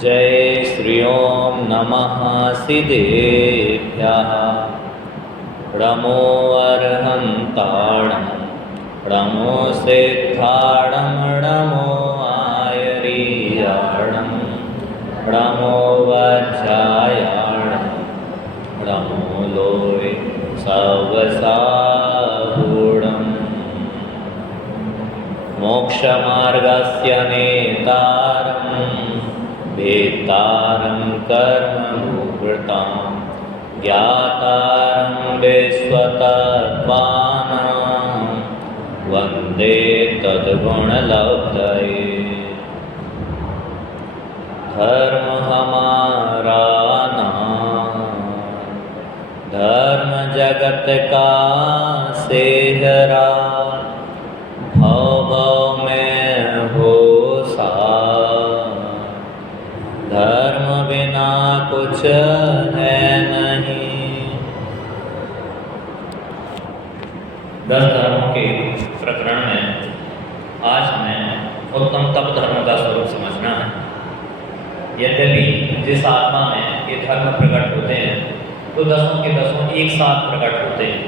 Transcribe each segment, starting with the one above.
जय श्री ओम नमः सिद्धेभ्यः प्रणमो अर्हन्ताणं प्रणमो सिद्धाणं प्रणमो आयरीयाणं प्रणमो वज्रायाणं प्रणमो लोय सवसागुणम् मोक्षमार्गस्य नेतारं वेत्तारं कर्मभूभृतां ज्ञातारं विश्वतत्त्वानां वन्दे तद्गुणलब्धये। धर्म हमारा नाम धर्म जगत का सेहरा भव में हो धर्म बिना कुछ है नहीं। 10 धर्मों के प्रकरण में आज हमें उत्तम तप धर्म का स्वरूप समझना है। यद्यपि जिस आत्मा में ये धर्म प्रकट होते हैं तो 10 के 10 एक साथ प्रकट होते हैं।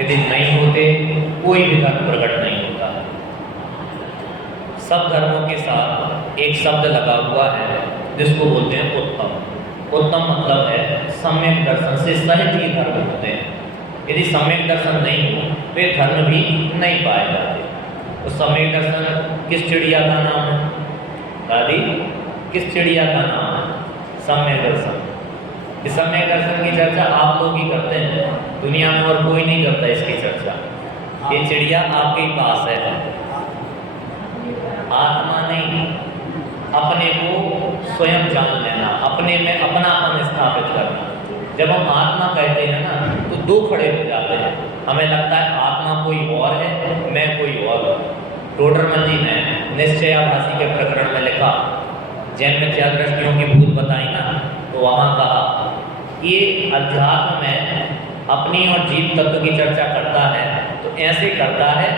यदि नहीं होते कोई भी धर्म प्रकट नहीं होता। सब धर्मों के साथ एक शब्द लगा हुआ है जिसको बोलते हैं उत्तम। उत्तम मतलब है सम्यक दर्शन से सहित ही धर्म होते हैं। यदि सम्यक दर्शन नहीं हो तो ये धर्म भी नहीं पाए जाते। तो सम्यक दर्शन किस चिड़िया का नाम है दादी? किस चिड़िया का नाम है सम्यक दर्शन? इस सम्यक दर्शन की चर्चा आप लोग ही करते हैं, दुनिया में और कोई नहीं करता इसकी चर्चा। ये चिड़िया आपके ही पास है। आत्मा नहीं, अपने को स्वयं जान लेना, अपने में अपनापन स्थापित करना। जब हम आत्मा कहते हैं ना तो दो खड़े हो जाते हैं। हमें लगता है आत्मा कोई और है, मैं कोई और हूँ। टोडरमल जी ने निश्चयाभासी के प्रकरण में लिखा, जैन मिथ्या दृष्टियों की भूल बताई ना, तो वहाँ कहा ये अध्यात्म में अपनी और जीव तत्व की चर्चा करता है तो ऐसे करता है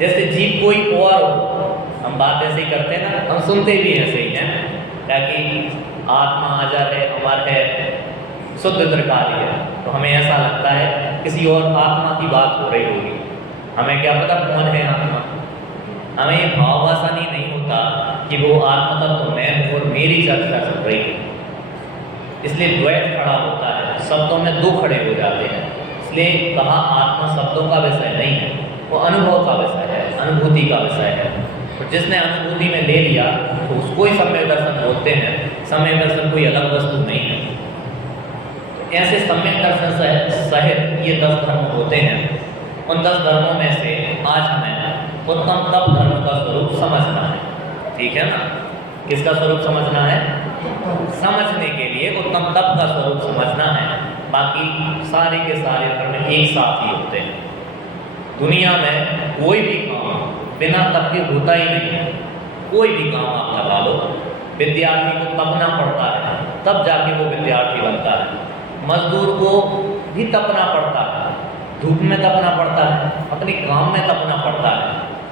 जैसे जीव कोई और हो। हम बात ऐसे ही करते हैं ना, हम सुनते भी ऐसे ही हैं, ताकि आत्मा अजर है, अमर है, शुद्ध त्रिकाली है, तो हमें ऐसा लगता है किसी और आत्मा की बात हो रही होगी। हमें क्या पता कौन है आत्मा? हमें ये भाववासनी नहीं होता कि वो आत्मा तत्व मैं हूँ और मेरी चर्चा चल रही है। इसलिए द्वैत खड़ा होता है, शब्दों में दो खड़े हो जाते हैं। इसलिए कहा आत्मा शब्दों का विषय नहीं है, वो अनुभव का विषय है, अनुभूति का विषय है। तो जिसने अनुभूति में ले लिया तो उसको ही सम्यक दर्शन बोलते हैं। सम्यक दर्शन कोई अलग वस्तु नहीं है। तो ऐसे सम्यक दर्शन सहित ये 10 धर्म होते हैं। उन 10 धर्मों में से आज हमें उत्तम तप धर्म का स्वरूप समझना है। ठीक है ना? किसका स्वरूप समझना है? समझने के लिए उत्तम तप का स्वरूप समझना है। बाकी सारे के सारे धर्म एक साथ ही होते हैं। दुनिया में कोई भी काम बिना तप के होता ही नहीं है। कोई भी काम आप लगा लो, विद्यार्थी को तपना पड़ता है, तब जाके वो विद्यार्थी बनता है। मजदूर को भी तपना पड़ता है, धूप में तपना पड़ता है, अपने काम में तपना पड़ता है,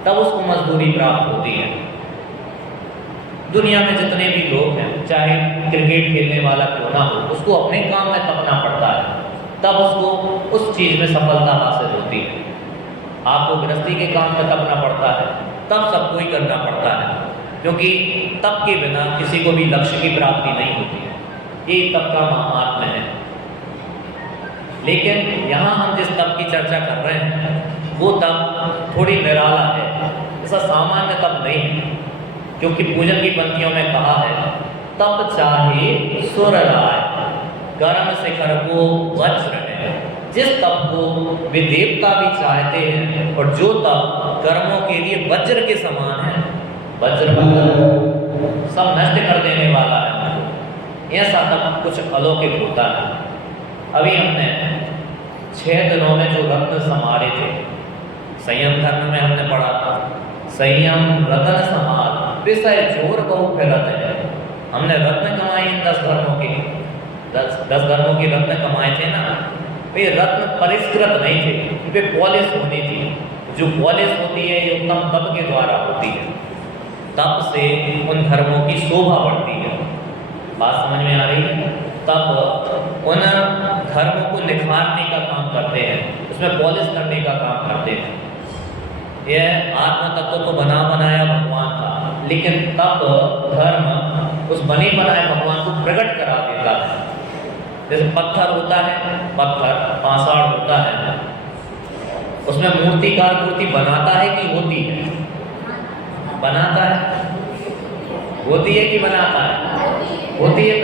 तब उसको मजदूरी प्राप्त होती है। दुनिया में जितने भी लोग हैं, चाहे क्रिकेट खेलने वाला क्यों ना हो, उसको अपने काम में तपना पड़ता है, तब उसको उस चीज़ में सफलता हासिल होती है। आपको गृहस्थी के काम में तपना पड़ता है, तब सबको ही करना पड़ता है, क्योंकि तप के बिना किसी को भी लक्ष्य की प्राप्ति नहीं होती है। ये तप का महात्म्य है। लेकिन यहाँ हम जिस तप की चर्चा कर रहे हैं वो तप थोड़ी निराला है, ऐसा सामान्य तप नहीं है। क्योंकि पूजन की पंक्तियों में कहा है तप चाहे सुर राय, कर्म शिखर को वज्र है। जिस तप को वे देवता भी चाहते हैं और जो तप कर्मों के लिए वज्र के समान है, वज्र सब नष्ट कर देने वाला है, ऐसा तप कुछ अलौकिक होता है। अभी हमने 6 दिनों में जो रत्न समारे थे, संयम धर्म में हमने पढ़ा था, संयम रत्न समार विषय जोर बहु फिरत है। हमने रत्न कमाए इन 10 धर्मों के, 10 धर्मों के रत्न कमाए थे ना। वे रत्न परिष्कृत नहीं थे, वे पॉलिश होनी थी। जो पॉलिश होती है ये उत्तम तप के द्वारा होती है। तप से उन धर्मों की शोभा बढ़ती है। बात समझ में आ रही है? तब उन धर्मों को निखारने का काम करते हैं, उसमें पॉलिश करने का काम करते हैं। यह आत्म तत्व को बना बनाया भगवान था, लेकिन तब धर्म उस बने बनाए भगवान को प्रकट करा देता है। जैसे पत्थर होता है, पत्थर पाषाण होता है, उसमें मूर्तिकार मूर्ति बनाता है कि होती है? बनाता है। होती है कि बनाता है? होती है।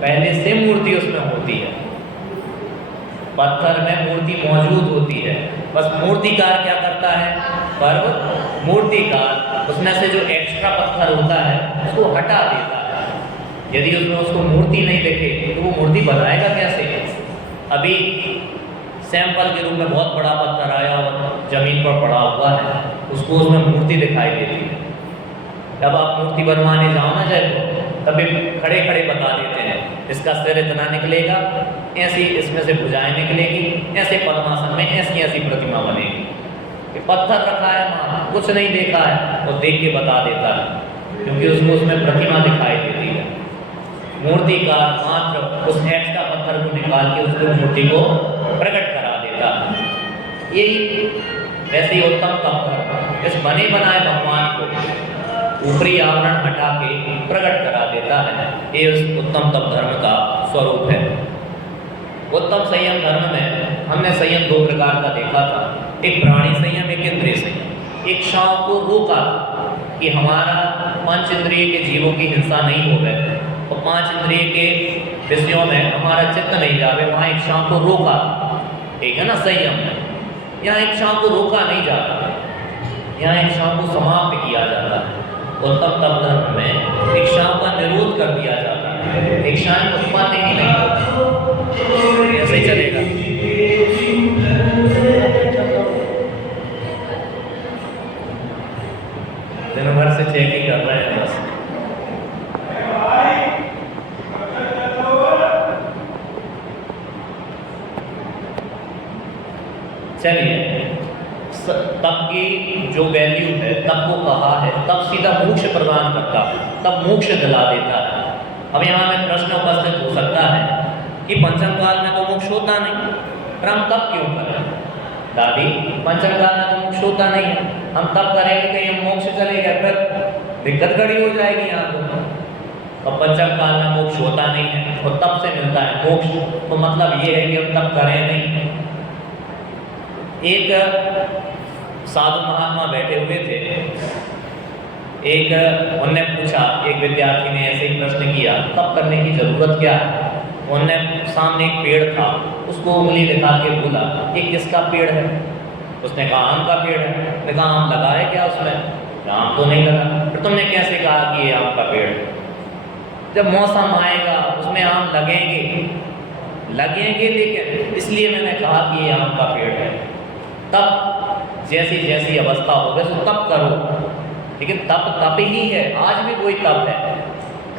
पहले से मूर्ति उसमें होती है। पत्थर में मूर्ति मौजूद होती है, बस मूर्तिकार क्या करता है? पर मूर्तिकार उसमें से जो एक्स्ट्रा पत्थर होता है उसको हटा देता है। यदि उसमें उसको मूर्ति नहीं दिखे तो वो मूर्ति बनाएगा कैसे? अभी सैंपल के रूप में बहुत बड़ा पत्थर आया और जमीन पर पड़ा हुआ है, उसको उसमें मूर्ति दिखाई देती है। जब आप मूर्ति बनवाने जाओ ना जाए तभी खड़े खड़े बता देते हैं इसका सिर इतना निकलेगा, ऐसी इसमें से भुजाएं निकलेगी, ऐसे पद्मासन में ऐसी ऐसी प्रतिमा बनेगी। कि पत्थर रखा है वहाँ, कुछ नहीं देखा है, वो देख के बता देता है, क्योंकि उसको उसमें प्रतिमा दिखाई देती है। मूर्तिकार मात्र उस एक्स्ट्रा पत्थर को निकाल के उसको मूर्ति को प्रकट करा देता है। यही वैसे ही उत्तम तप धर्म इस बने बनाए भगवान को ऊपरी आवरण हटा के प्रकट करा देता है। ये उस उत्तम तप धर्म का स्वरूप है। उत्तम संयम धर्म में हमने संयम दो प्रकार का देखा था, एक प्राणी संयम, एक इंद्रिय संयम। एक शाव को रोका कि हमारा पंच इंद्रिय के जीवों की हिंसा नहीं हो गए और पांच इंद्रिय के विषयों में हमारा चित्त नहीं जावे, वहाँ एक शाव को रोका। ठीक है ना? संयम में यहाँ एक शाव को रोका नहीं जाता, यहाँ एक शाव को समाप्त किया जाता है। उत्तम तप धर्म में एक शाव का निरोध कर दिया जाता है, एक शाव उत्पन्न ही नहीं होता। ऐसे ही चलेगा। दिन भर से चेक ही कर रहे हैं बस। चलिए, तप की जो वैल्यू है, तप को कहा है, तप सीधा मोक्ष प्रदान करता है, तब मोक्ष दिला देता है। अब यहाँ में प्रश्न उपस्थित हो सकता है कि पंचम काल में तो मोक्ष होता नहीं, पर हम तप क्यों करें? दादी, पंचम काल में तो मोक्ष होता नहीं है, हम तप करेंगे कहीं हम मोक्ष चलेगा, फिर दिक्कत खड़ी हो जाएगी यहाँ तो। अब पंचम काल में मोक्ष होता नहीं है और तप से मिलता है मोक्ष, तो मतलब ये है कि हम तप करें नहीं। एक साधु महात्मा बैठे हुए थे, उनने पूछा, एक विद्यार्थी ने ऐसे ही प्रश्न किया, तप करने की जरूरत क्या है? उनने सामने एक पेड़ था, उसको उंगली दिखा के बोला, ये किसका पेड़ है? उसने कहा आम का पेड़ है। उसने कहा आम लगा है क्या उसमें? आम तो नहीं लगा। फिर तुमने कैसे कहा कि ये आम का पेड़ है? जब मौसम आएगा उसमें आम लगेंगे, लेकिन इसलिए मैंने कहा कि ये आम का पेड़ है। तब जैसी जैसी अवस्था हो वैसे तप करो, लेकिन तप ही है, आज भी कोई तप है।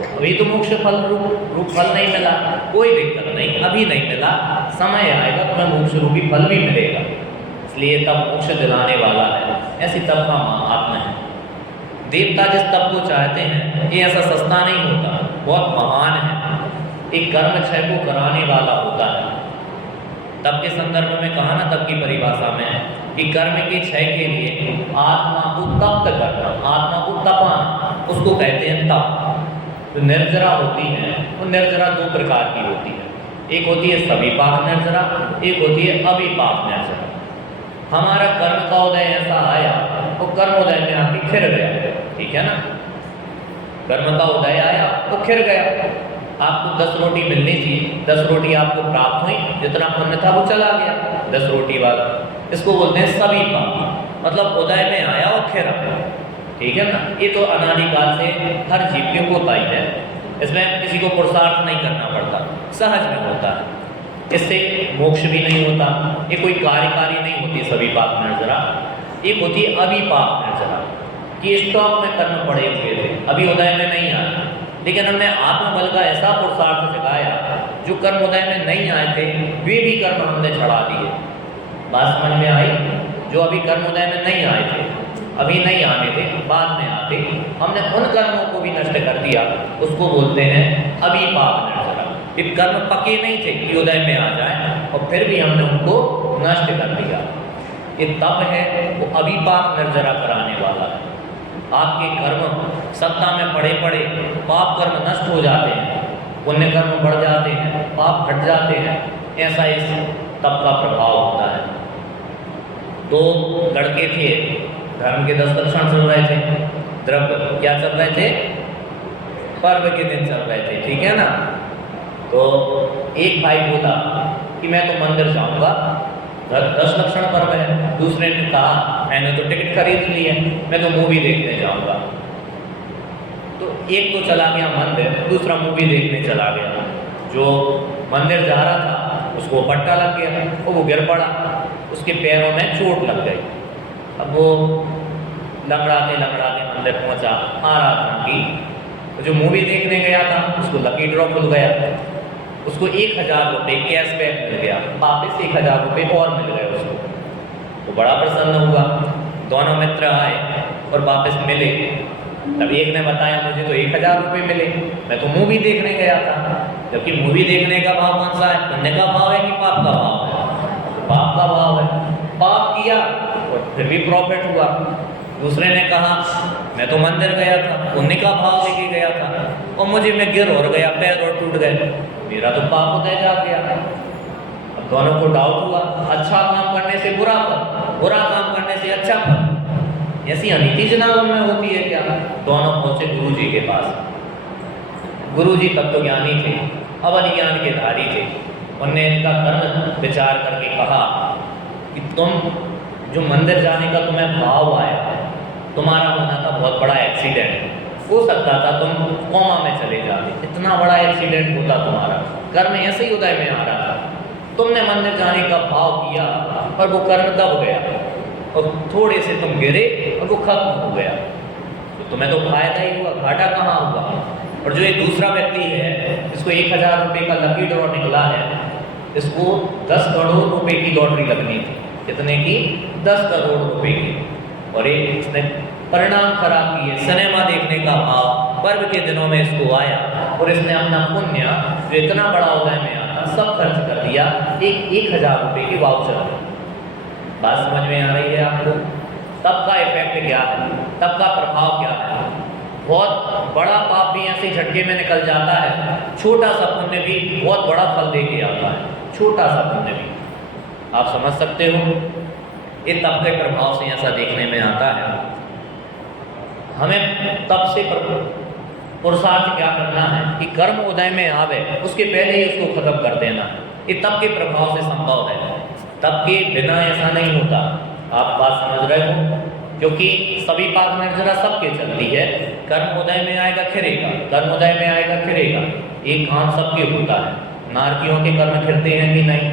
अभी तो मोक्ष फल रूप फल नहीं मिला, कोई दिक्कत नहीं, अभी नहीं मिला, समय आएगा तो मोक्ष रूपी फल भी मिलेगा। इसलिए तप मोक्ष दिलाने वाला है, ऐसी तप का महात्मा है। देवता जिस तप को चाहते हैं ये ऐसा सस्ता नहीं होता, बहुत महान है, एक कर्म क्षय को कराने वाला होता है। तप के संदर्भ में कहा ना, तप की परिभाषा में कि कर्म के क्षय के लिए आत्मा को तप्त करना, आत्मा को तपाना, उसको कहते हैं तप। तो निर्जरा होती है, वो निर्जरा दो प्रकार की होती है, एक होती है सविपाक निर्जरा, एक होती है अविपाक निर्जरा। हमारा कर्म का उदय ऐसा आया, वो कर्म उदय में आके खिर गया, ठीक है ना? कर्म का उदय आया तो खिर गया। आपको 10 रोटी मिलनी थी, 10 रोटी आपको प्राप्त हुई, जितना पुण्य था वो चला गया 10 रोटी वाला। इसको बोलते हैं सविपाक, मतलब उदय में आया और खिरा, ठीक है ना? ये तो अनादिकाल से हर जीव के होता ही है, इसमें किसी को पुरुषार्थ नहीं करना पड़ता, सहज में होता है। इससे मोक्ष भी नहीं होता, ये कोई कार्यकारी नहीं होती सविपाक निर्जरा। एक होती है अविपाक निर्जरा, कि स्टॉक में कर्म पड़े हुए थे, अभी उदय में नहीं आया, लेकिन हमने आत्मबल का ऐसा पुरुषार्थ जगाया, जो कर्म उदय में नहीं आए थे वे भी कर्म हमने चढ़ा दिए। बात समझ में आई? जो अभी कर्म उदय में नहीं आए थे, अभी नहीं आने थे, बाद में आते, हमने उन कर्मों को भी नष्ट कर दिया, उसको बोलते हैं अभिपाप निर्जरा। ये कर्म पके नहीं थे कि उदय में आ जाए और फिर भी हमने उनको नष्ट कर दिया। ये तप है वो अभिपाप निर्जरा कराने वाला है। आपके कर्म सत्ता में पड़े पड़े पाप कर्म नष्ट हो जाते हैं, पुण्य कर्म बढ़ जाते हैं, पाप घट जाते हैं। ऐसा इस तप का प्रभाव होता है। दो लड़के थे, धर्म के 10 लक्षण चल रहे थे, द्रव्य क्या चल रहे थे, पर्व के दिन चल रहे थे, ठीक है ना। तो एक भाई बोला कि मैं तो मंदिर जाऊंगा, 10 लक्षण पर्व है। दूसरे ने कहा मैंने तो टिकट खरीद ली है, मैं तो मूवी देखने जाऊंगा। तो एक तो चला गया मंदिर, दूसरा मूवी देखने चला गया। जो मंदिर जा रहा था उसको पट्टा लग गया और वो गिर पड़ा, उसके पैरों में चोट लग गई। अब वो लंगड़ाते लंगड़ाते मंदिर पहुंचा, आ रहा था कि जो मूवी देखने गया था उसको लकी ड्रॉ खुल गया, उसको 1000 रुपये कैशबैक मिल गया, वापस 1000 रुपये और मिल गए उसको। तो बड़ा प्रसन्न हुआ। दोनों मित्र आए और वापस मिले। तब एक ने बताया मुझे तो 1000 रुपये मिले, मैं तो मूवी देखने गया था। जबकि मूवी देखने का भाव कौन सा है, पुण्य का भाव है कि पाप का भाव है? तो पाप का भाव है। पाप किया और फिर भी प्रॉफिट हुआ। दूसरे ने कहा मैं तो मंदिर गया था, पुण्य का भाव लेके गया था और मुझे मैं गिर और गया, पैर और टूट गए, मेरा तो पाप उदय जा गया। अब दोनों को डाउट हुआ, अच्छा काम करने से बुरा फल, बुरा काम करने से अच्छा फल, ऐसी अनीति जनाब में होती है क्या? दोनों पहुंचे गुरु जी के पास। गुरु जी तत्वज्ञानी थे, अवध ज्ञान के धारी थे। उनने इनका कर्म विचार करके कहा कि तुम जो मंदिर जाने का तुम्हें भाव आया, तुम्हारा होना था बहुत बड़ा एक्सीडेंट, हो सकता था तुम कोमा में चले जाते, इतना बड़ा एक्सीडेंट होता तुम्हारा, कर्म ऐसे ही उदय में आ रहा था, तुमने मंदिर जाने का भाव किया पर वो कर्म दब गया और थोड़े से तुम गिरे और वो खत्म हो गया, तो तुम्हें तो फायदा ही हुआ, घाटा कहाँ हुआ? और जो एक दूसरा व्यक्ति है जिसको 1000 रुपये का लकी ड्रॉ निकला है, इसको 10 करोड़ रुपए की लॉटरी लगनी थी। कितने की? 10 करोड़ रुपए की। और एक इसने परिणाम खराब किए, सिनेमा देखने का भाव पर्व के दिनों में इसको आया और इसने अपना पुण्य जो इतना बड़ा उदय में आता सब खर्च कर दिया 1000 रुपये की वाउचर में। बात समझ में आ रही है आपको? तब का इफेक्ट क्या है, तब का प्रभाव क्या है? बहुत बड़ा पाप भी ऐसे झटके में निकल जाता है, छोटा सा पुण्य भी बहुत बड़ा फल दे के आता है, छोटा सा पुण्य भी। आप समझ सकते हो? ये तप के प्रभाव से ऐसा देखने में आता है। हमें तप से पुरुषार्थ क्या करना है कि कर्म उदय में आवे उसके पहले ही उसको खत्म कर देना। ये तप के प्रभाव से संभव है, तप के बिना ऐसा नहीं होता। आप बात समझ रहे हो? क्योंकि सभी पाप निर्जरा सबके चलती है, कर्म उदय में आएगा खिरेगा, कर्म उदय में आएगा खिरेगा, एक काम सबके होता है। नारकियों के कर्म खिरते हैं कि नहीं?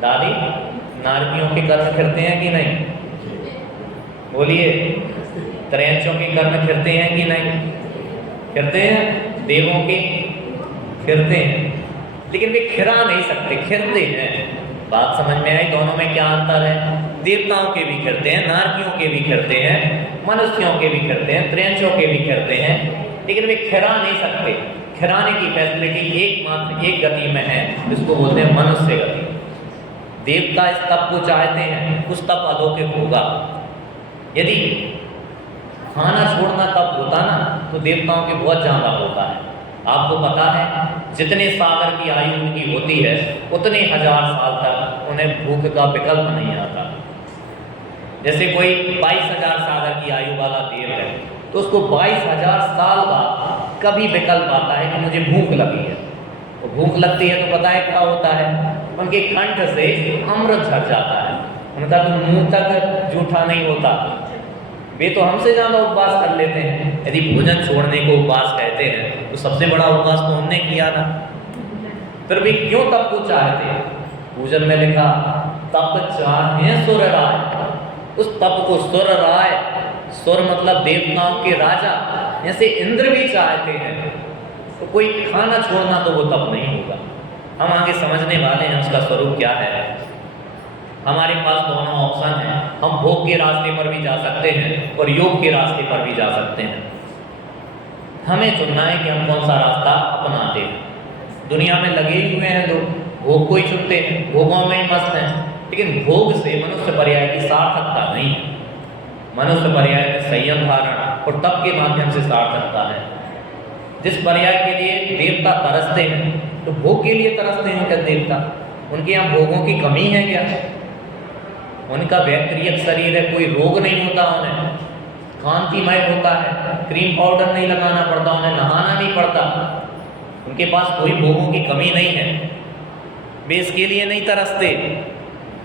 दादी, नारकियों के कर्म खिरते हैं कि नहीं? बोलिए। त्रैंचों के कर्म खिरते हैं कि नहीं? खिरते हैं। देवों के खिरते हैं, लेकिन वे खिरा नहीं सकते, खिरते हैं। बात समझ में आई? दोनों में क्या अंतर है? देवताओं के भी खिरते हैं, नारकियों के भी खिरते हैं, मनुष्यों के भी खिरते हैं, त्रैंचों के भी खिरते हैं, लेकिन वे खिरा नहीं सकते। खिराने की फैसिलिटी एकमात्र एक गति में है, जिसको बोलते हैं मनुष्य गति। देवता इस तप को चाहते हैं, उस तप अलौकिक होगा। यदि खाना छोड़ना तप होता ना तो देवताओं के बहुत ज़्यादा होता है। आपको पता है जितने सागर की आयु उनकी होती है उतने 1000 साल तक उन्हें भूख का विकल्प नहीं आता। जैसे कोई 22,000 सागर की आयु वाला देव है तो उसको 22,000 साल बाद कभी विकल्प आता है कि मुझे भूख लगी है। तो भूख लगती है तो पता है क्या होता है? उनके कंठ से अमृत झर जाता है, उनका तो मुंह तक जूठा नहीं होता। वे तो हमसे ज़्यादा उपवास कर लेते हैं। यदि भोजन छोड़ने को उपवास कहते हैं तो सबसे बड़ा उपवास तो हमने किया ना। फिर भी क्यों तप को चाहते हैं? पूजन में लिखा तप चाहे सुर राय। उस तप को सुर राय, सुर मतलब देवताओं के राजा, जैसे इंद्र भी चाहते हैं। तो कोई खाना छोड़ना तो वो तप नहीं होगा। हम आगे समझने वाले हैं उसका स्वरूप क्या है। हमारे पास दोनों ऑप्शन हैं। हम भोग के रास्ते पर भी जा सकते हैं और योग के रास्ते पर भी जा सकते हैं। हमें चुनना है कि हम कौन सा रास्ता अपनाते हैं। दुनिया में लगे हुए हैं लोग, भोग को ही चुनते हैं, भोगों में ही मस्त हैं, लेकिन भोग से मनुष्य पर्याय की सार्थकता नहीं है। मनुष्य पर्याय में संयम धारण और तप के माध्यम से सार्थकता है। जिस पर्याय के लिए देवता तरसते हैं, तो भोग के लिए तरसते हैं क्या देवता? उनके यहाँ भोगों की कमी है क्या? उनका व्यक्तिगत शरीर है, कोई रोग नहीं होता उन्हें, कांतिमय होता है, क्रीम पाउडर नहीं लगाना पड़ता, उन्हें नहाना नहीं पड़ता, उनके पास कोई भोगों की कमी नहीं है। वे इसके लिए नहीं तरसते,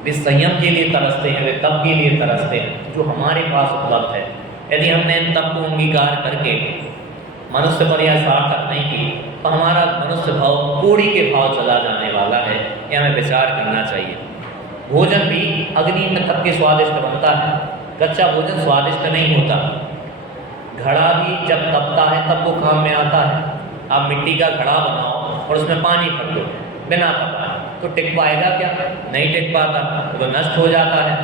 वे संयम के लिए तरसते हैं, वे तप के लिए तरसते हैं जो हमारे पास उपलब्ध है। यदि हमने इन तप को अंगीकार करके मनुष्य पर्याय सार्थक नहीं की, तो हमारा मनुष्य भाव कोड़ी के भाव चला जाने वाला है। यह हमें विचार करना चाहिए। भोजन भी अग्नि में तब के स्वादिष्ट बनता है, कच्चा भोजन स्वादिष्ट नहीं होता। घड़ा भी जब तपता है तब वो काम में आता है। आप मिट्टी का घड़ा बनाओ और उसमें पानी भर दो बिना तपाए, तो टिक पाएगा क्या? नहीं टिक पाता, तो नष्ट हो जाता है।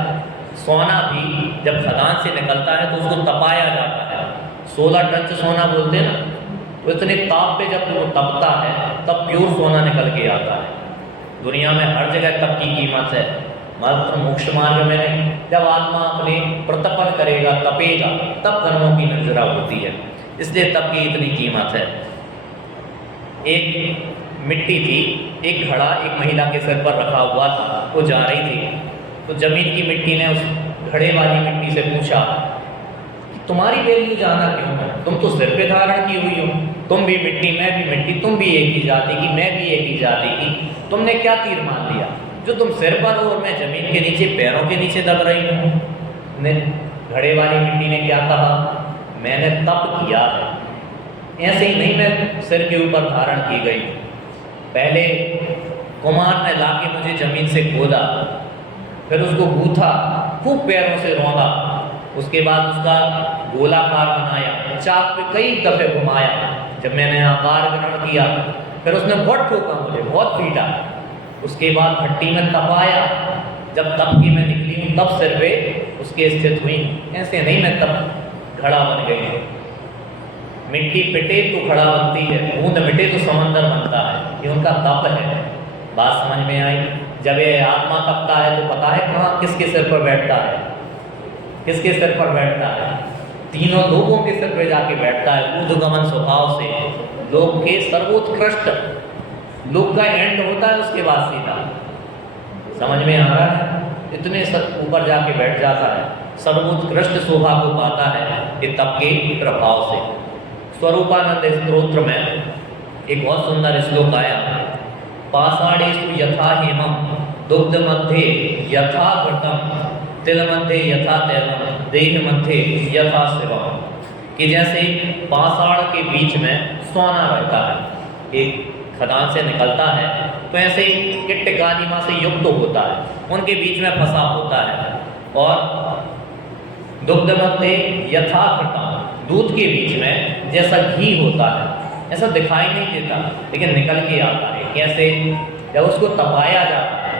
सोना भी जब खदान से निकलता है तो उसको तपाया जाता है। 16 टन सोना बोलते हैं ना, तो इतने ताप पे जब वो तपता है तब प्योर सोना निकल के आता है। दुनिया में हर जगह तप की कीमत है, मात्र मोक्ष मार्ग में नहीं। जब आत्मा अपने प्रतपन करेगा, तपेगा, तब कर्मों की निर्जरा होती है, इसलिए तप की इतनी कीमत है। एक मिट्टी थी, एक घड़ा एक महिला के सिर पर रखा हुआ था, वो जा रही थी, तो जमीन की मिट्टी ने उस घड़े वाली मिट्टी से पूछा, तुम्हारी वैल्यू जाना क्यों है? तुम तो सिर पे धारण की हुई हो, तुम भी मिट्टी, मैं भी मिट्टी, तुम भी एक ही जाति की, मैं भी एक ही जाति की, तुमने क्या तीर मान लिया जो तुम सिर पर हो और मैं जमीन के नीचे, पैरों के नीचे दब रही हूँ? घड़े वाली मिट्टी ने क्या कहा? मैंने तप किया है, ऐसे ही नहीं मैं सिर के ऊपर धारण की गई। पहले कुम्हार ने लाके मुझे जमीन से खोदा, फिर उसको गूथा, खूब पैरों से रौंदा, उसके बाद उसका गोलाकार बनाया, चाक पे कई दफे घुमाया। जब मैंने आकार ग्रहण किया, फिर उसने बहुत ठोका मुझे, बहुत पीटा। उसके बाद भट्टी में तपाया, जब तप की मैं निकली हूँ तब सिर पे उसके स्थित हुई। ऐसे नहीं मैं तब घड़ा बन गई। मिट्टी पिटे तो घड़ा बनती है, बूंद मिटे तो समंदर बनता है, ये उनका तप है। बात समझ में आई? जब ये आत्मा तपता है तो पता है कहाँ किसके सिर पर बैठता है, किसके सिर पर बैठता है? तीनों लोगों के सिर पर जाके बैठता है, ऊर्ध्वगमन स्वभाव से। लोग के सर्वोत्कृष्ट, लोग का एंड होता है उसके बाद सीधा। समझ में आ रहा है? इतने ऊपर जाके बैठ जाता है, सर्वोत्कृष्ट शोभा को पाता है ये तप के प्रभाव से। स्वरूपानंद स्तोत्र में एक बहुत सुंदर श्लोक आया, पाषाणेषु यथा हेमं दुग्ध मध्ये यथा घृतम तिल मध्ये यथा तैलम देह मध्ये यथा शिवम। कि जैसे पाषाण के बीच में सोना रहता है, एक खदान से निकलता है तो ऐसे ही किट्ट गानिमा से युक्त होता है, उनके बीच में फंसा होता है। और दुग्ध मध्ये यथा घृतम, दूध के बीच में जैसा घी होता है, ऐसा दिखाई नहीं देता लेकिन निकल के आता है। कैसे? जब उसको तपाया जाता है,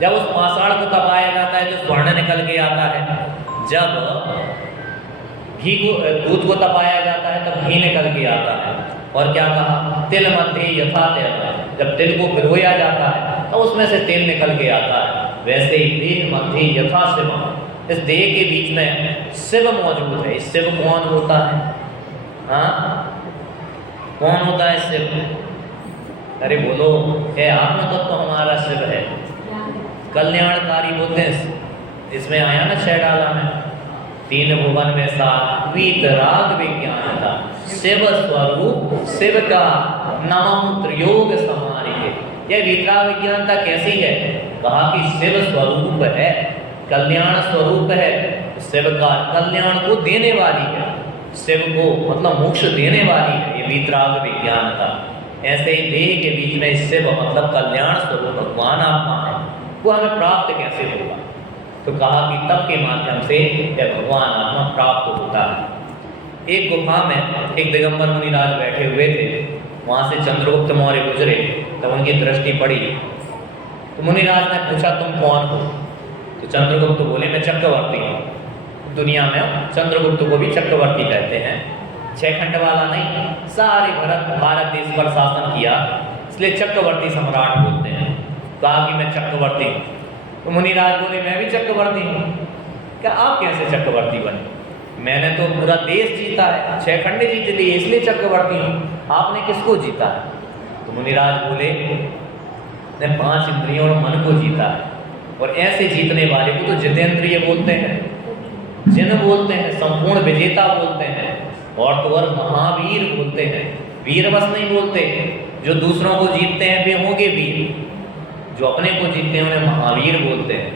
जब उस पाषाण को तपाया जाता है तो स्वर्ण निकल के आता है। जब घी को, दूध को तपाया जाता है तब घी निकल के आता है। और क्या कहा? तिल मध्ये यथा तेल, जब तिल को भिगोया जाता है तो उसमें से तेल निकल के आता है। वैसे ही देह मध्ये यथा शिवम, इस देह के बीच में शिव मौजूद है। इस शिव कौन होता है? हाँ, कौन होता है शिव? अरे बोलो, है आत्म तत्व तो हमारा शिव है, कल्याणकारी बोलते हैं। इसमें आया ना छेड़ाला में, तीन भुवन में सात वीतराग विज्ञान था, शिव स्वरूप शिव का नमः त्रियोग समारिके। यह वीतराग विज्ञानता कैसी है? कहा कि शिव स्वरूप है, कल्याण स्वरूप है, शिव का कल्याण को देने वाली है, शिव को मतलब मोक्ष देने वाली है, ये वीतराग विज्ञानता। ऐसे ही देह के बीच में शिव मतलब कल्याण स्वरूप भगवान आत्मा है, वो हमें प्राप्त कैसे होगा? तो कहा कि तप के माध्यम से यह भगवान आत्मा प्राप्त होता है। एक गुफा में एक दिगंबर मुनिराज बैठे हुए थे, वहाँ से चंद्रगुप्त मौर्य गुजरे, तब उनकी दृष्टि पड़ी तो मुनिराज ने पूछा तुम कौन हो? तो चंद्रगुप्त बोले मैं चक्रवर्ती हूँ। दुनिया में चंद्रगुप्त को भी चक्रवर्ती कहते हैं, 6 खंड वाला नहीं, सारे भारत देश पर शासन किया, इसलिए चक्रवर्ती सम्राट बोलते हैं। कहा कि मैं चक्रवर्ती हूँ। तो मुनिराज बोले मैं भी चक्रवर्ती हूँ। क्या आप कैसे चक्रवर्ती बने? मैंने तो पूरा देश जीता है, 6 खंड जीत लिए, इसलिए चक्रवर्ती हूँ। आपने किसको जीता है? तो मुनिराज बोले ने 5 इंद्रियों और मन को जीता है, और ऐसे जीतने वाले को तो जितेंद्रिय बोलते हैं, जिन बोलते हैं, संपूर्ण विजेता बोलते हैं, और तो और महावीर बोलते हैं। वीर बस नहीं बोलते, जो दूसरों को जीतते हैं वे होंगे वीर, जो अपने को जीतते हैं उन्हें महावीर बोलते हैं।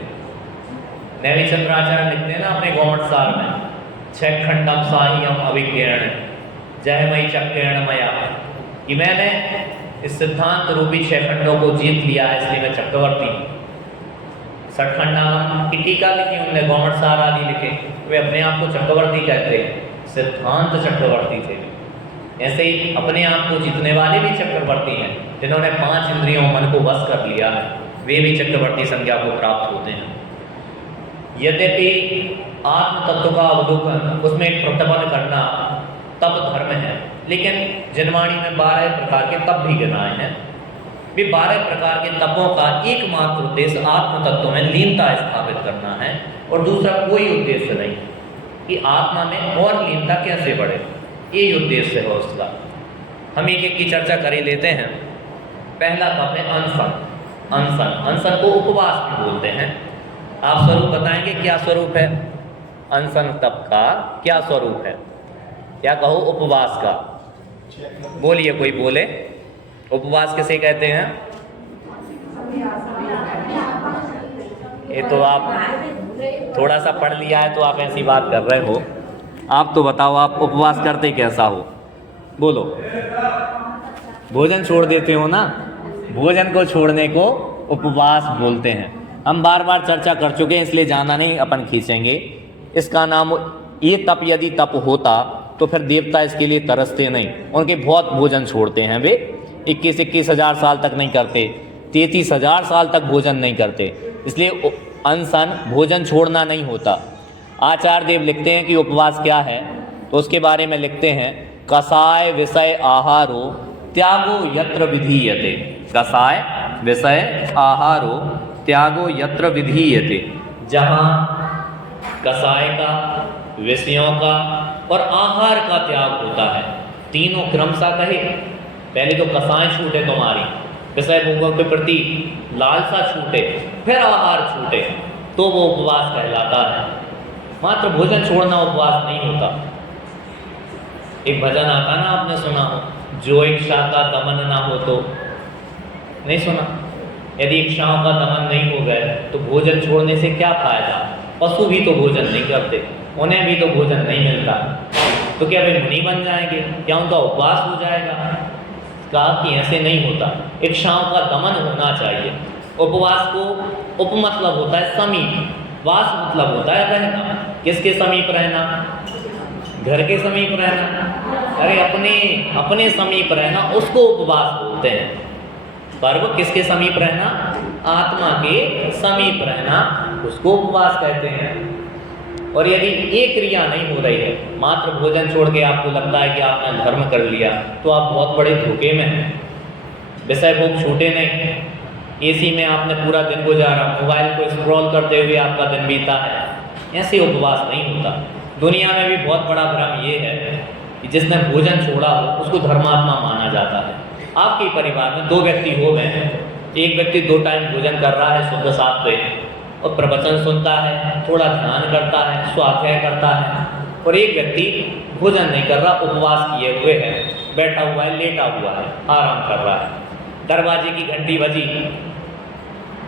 नेमिचंद्राचार्य लिखते हैं ना अपने गौमट सार में, 6 खंडम साह्यम अभिज्ञान जयमयी चक्रेण मया, कि मैंने इस सिद्धांत रूपी 6 खंडों को जीत लिया है, इसलिए मैं चक्रवर्ती हूँ। 6 खंडागम की टीका लिखी उन्होंने, गौमट सार आदि लिखे, वे अपने आप को चक्रवर्ती कहते हैं, सिद्धांत चक्रवर्ती थे। ऐसे ही अपने आप को जीतने वाले भी चक्रवर्ती हैं, जिन्होंने 5 इंद्रियों मन को वश कर लिया है, वे भी चक्रवर्ती संज्ञा को प्राप्त होते हैं। यद्यपि आत्म तत्व का अवलोकन, उसमें एक प्रतिपन्न करना तप धर्म है, लेकिन जिनवाणी में 12 प्रकार के तप भी गिनाए हैं। वे 12 प्रकार के तपों का एकमात्र उद्देश्य आत्म तत्व में लीनता स्थापित करना है, और दूसरा कोई उद्देश्य नहीं कि आत्मा में और लीनता कैसे बढ़े, यही उद्देश्य है उसका। हम एक एक की चर्चा कर ही लेते हैं। पहला तप है अनशन। अनशन को उपवास भी बोलते हैं। आप स्वरूप बताएंगे क्या स्वरूप है अनशन तप का? क्या स्वरूप है? क्या कहो उपवास का? बोलिए, कोई बोले। उपवास किसे कहते हैं? ये तो आप थोड़ा सा पढ़ लिया है तो आप ऐसी बात कर रहे हो। आप तो बताओ, आप उपवास करते कैसा हो? बोलो। भोजन छोड़ देते हो ना? भोजन को छोड़ने को उपवास बोलते हैं। हम बार बार चर्चा कर चुके हैं, इसलिए जाना नहीं, अपन खींचेंगे। इसका नाम, ये तप यदि तप होता तो फिर देवता इसके लिए तरसते नहीं। उनके बहुत भोजन छोड़ते हैं, वे 21 हज़ार साल तक नहीं करते, 33,000 साल तक भोजन नहीं करते, इसलिए अनशन भोजन छोड़ना नहीं होता। आचार्य देव लिखते हैं कि उपवास क्या है, तो उसके बारे में लिखते हैं, कसाय विषय आहारो त्यागो यत्र विधीयते। कसाय विषय आहारो त्यागो यत्र विधीयते। जहाँ कसाय का, विषयों का और आहार का त्याग होता है, तीनों क्रमशः कहे, पहले तो कसाय छूटे तुम्हारी, विषय भोगों के प्रति लालसा छूटे, फिर आहार छूटे, तो वो उपवास कहलाता है। मात्र भोजन छोड़ना उपवास नहीं होता। एक भजन आता ना, आपने सुना हो, जो इच्छा का दमन ना हो तो, नहीं सुना? यदि इच्छाओं का दमन नहीं हो गए तो भोजन छोड़ने से क्या फायदा? पशु भी तो भोजन नहीं करते, उन्हें भी तो भोजन नहीं मिलता, तो क्या वे मुनि बन जाएंगे? क्या उनका उपवास हो जाएगा? कहा कि ऐसे नहीं होता, इच्छाओं का दमन होना चाहिए। उपवास को उप मतलब होता है समीप, वास मतलब होता है रहना। किसके समीप रहना? घर के समीप रहना? अरे अपने समीप रहना, उसको उपवास बोलते हैं। पर्व किसके समीप रहना? आत्मा के समीप रहना, उसको उपवास कहते हैं। और यदि एक क्रिया नहीं हो रही है, मात्र भोजन छोड़ के आपको लगता है कि आपने धर्म कर लिया, तो आप बहुत बड़े धोखे में हैं। विषय भोग छूटे नहीं, एसी में आपने पूरा दिन गुजारा, मोबाइल को स्क्रॉल करते हुए आपका दिन बीता है, ऐसे उपवास नहीं होता। दुनिया में भी बहुत बड़ा भ्रम ये है कि जिसने भोजन छोड़ा हो उसको धर्मात्मा माना जाता है। आपके परिवार में 2 व्यक्ति हो गए हैं, एक व्यक्ति 2 टाइम भोजन कर रहा है शुद्ध सात्विक और प्रवचन सुनता है, थोड़ा ध्यान करता है, स्वाध्याय करता है, और एक व्यक्ति भोजन नहीं कर रहा, उपवास किए हुए है, बैठा हुआ है, लेटा हुआ है, आराम कर रहा है। दरवाजे की घंटी बजी,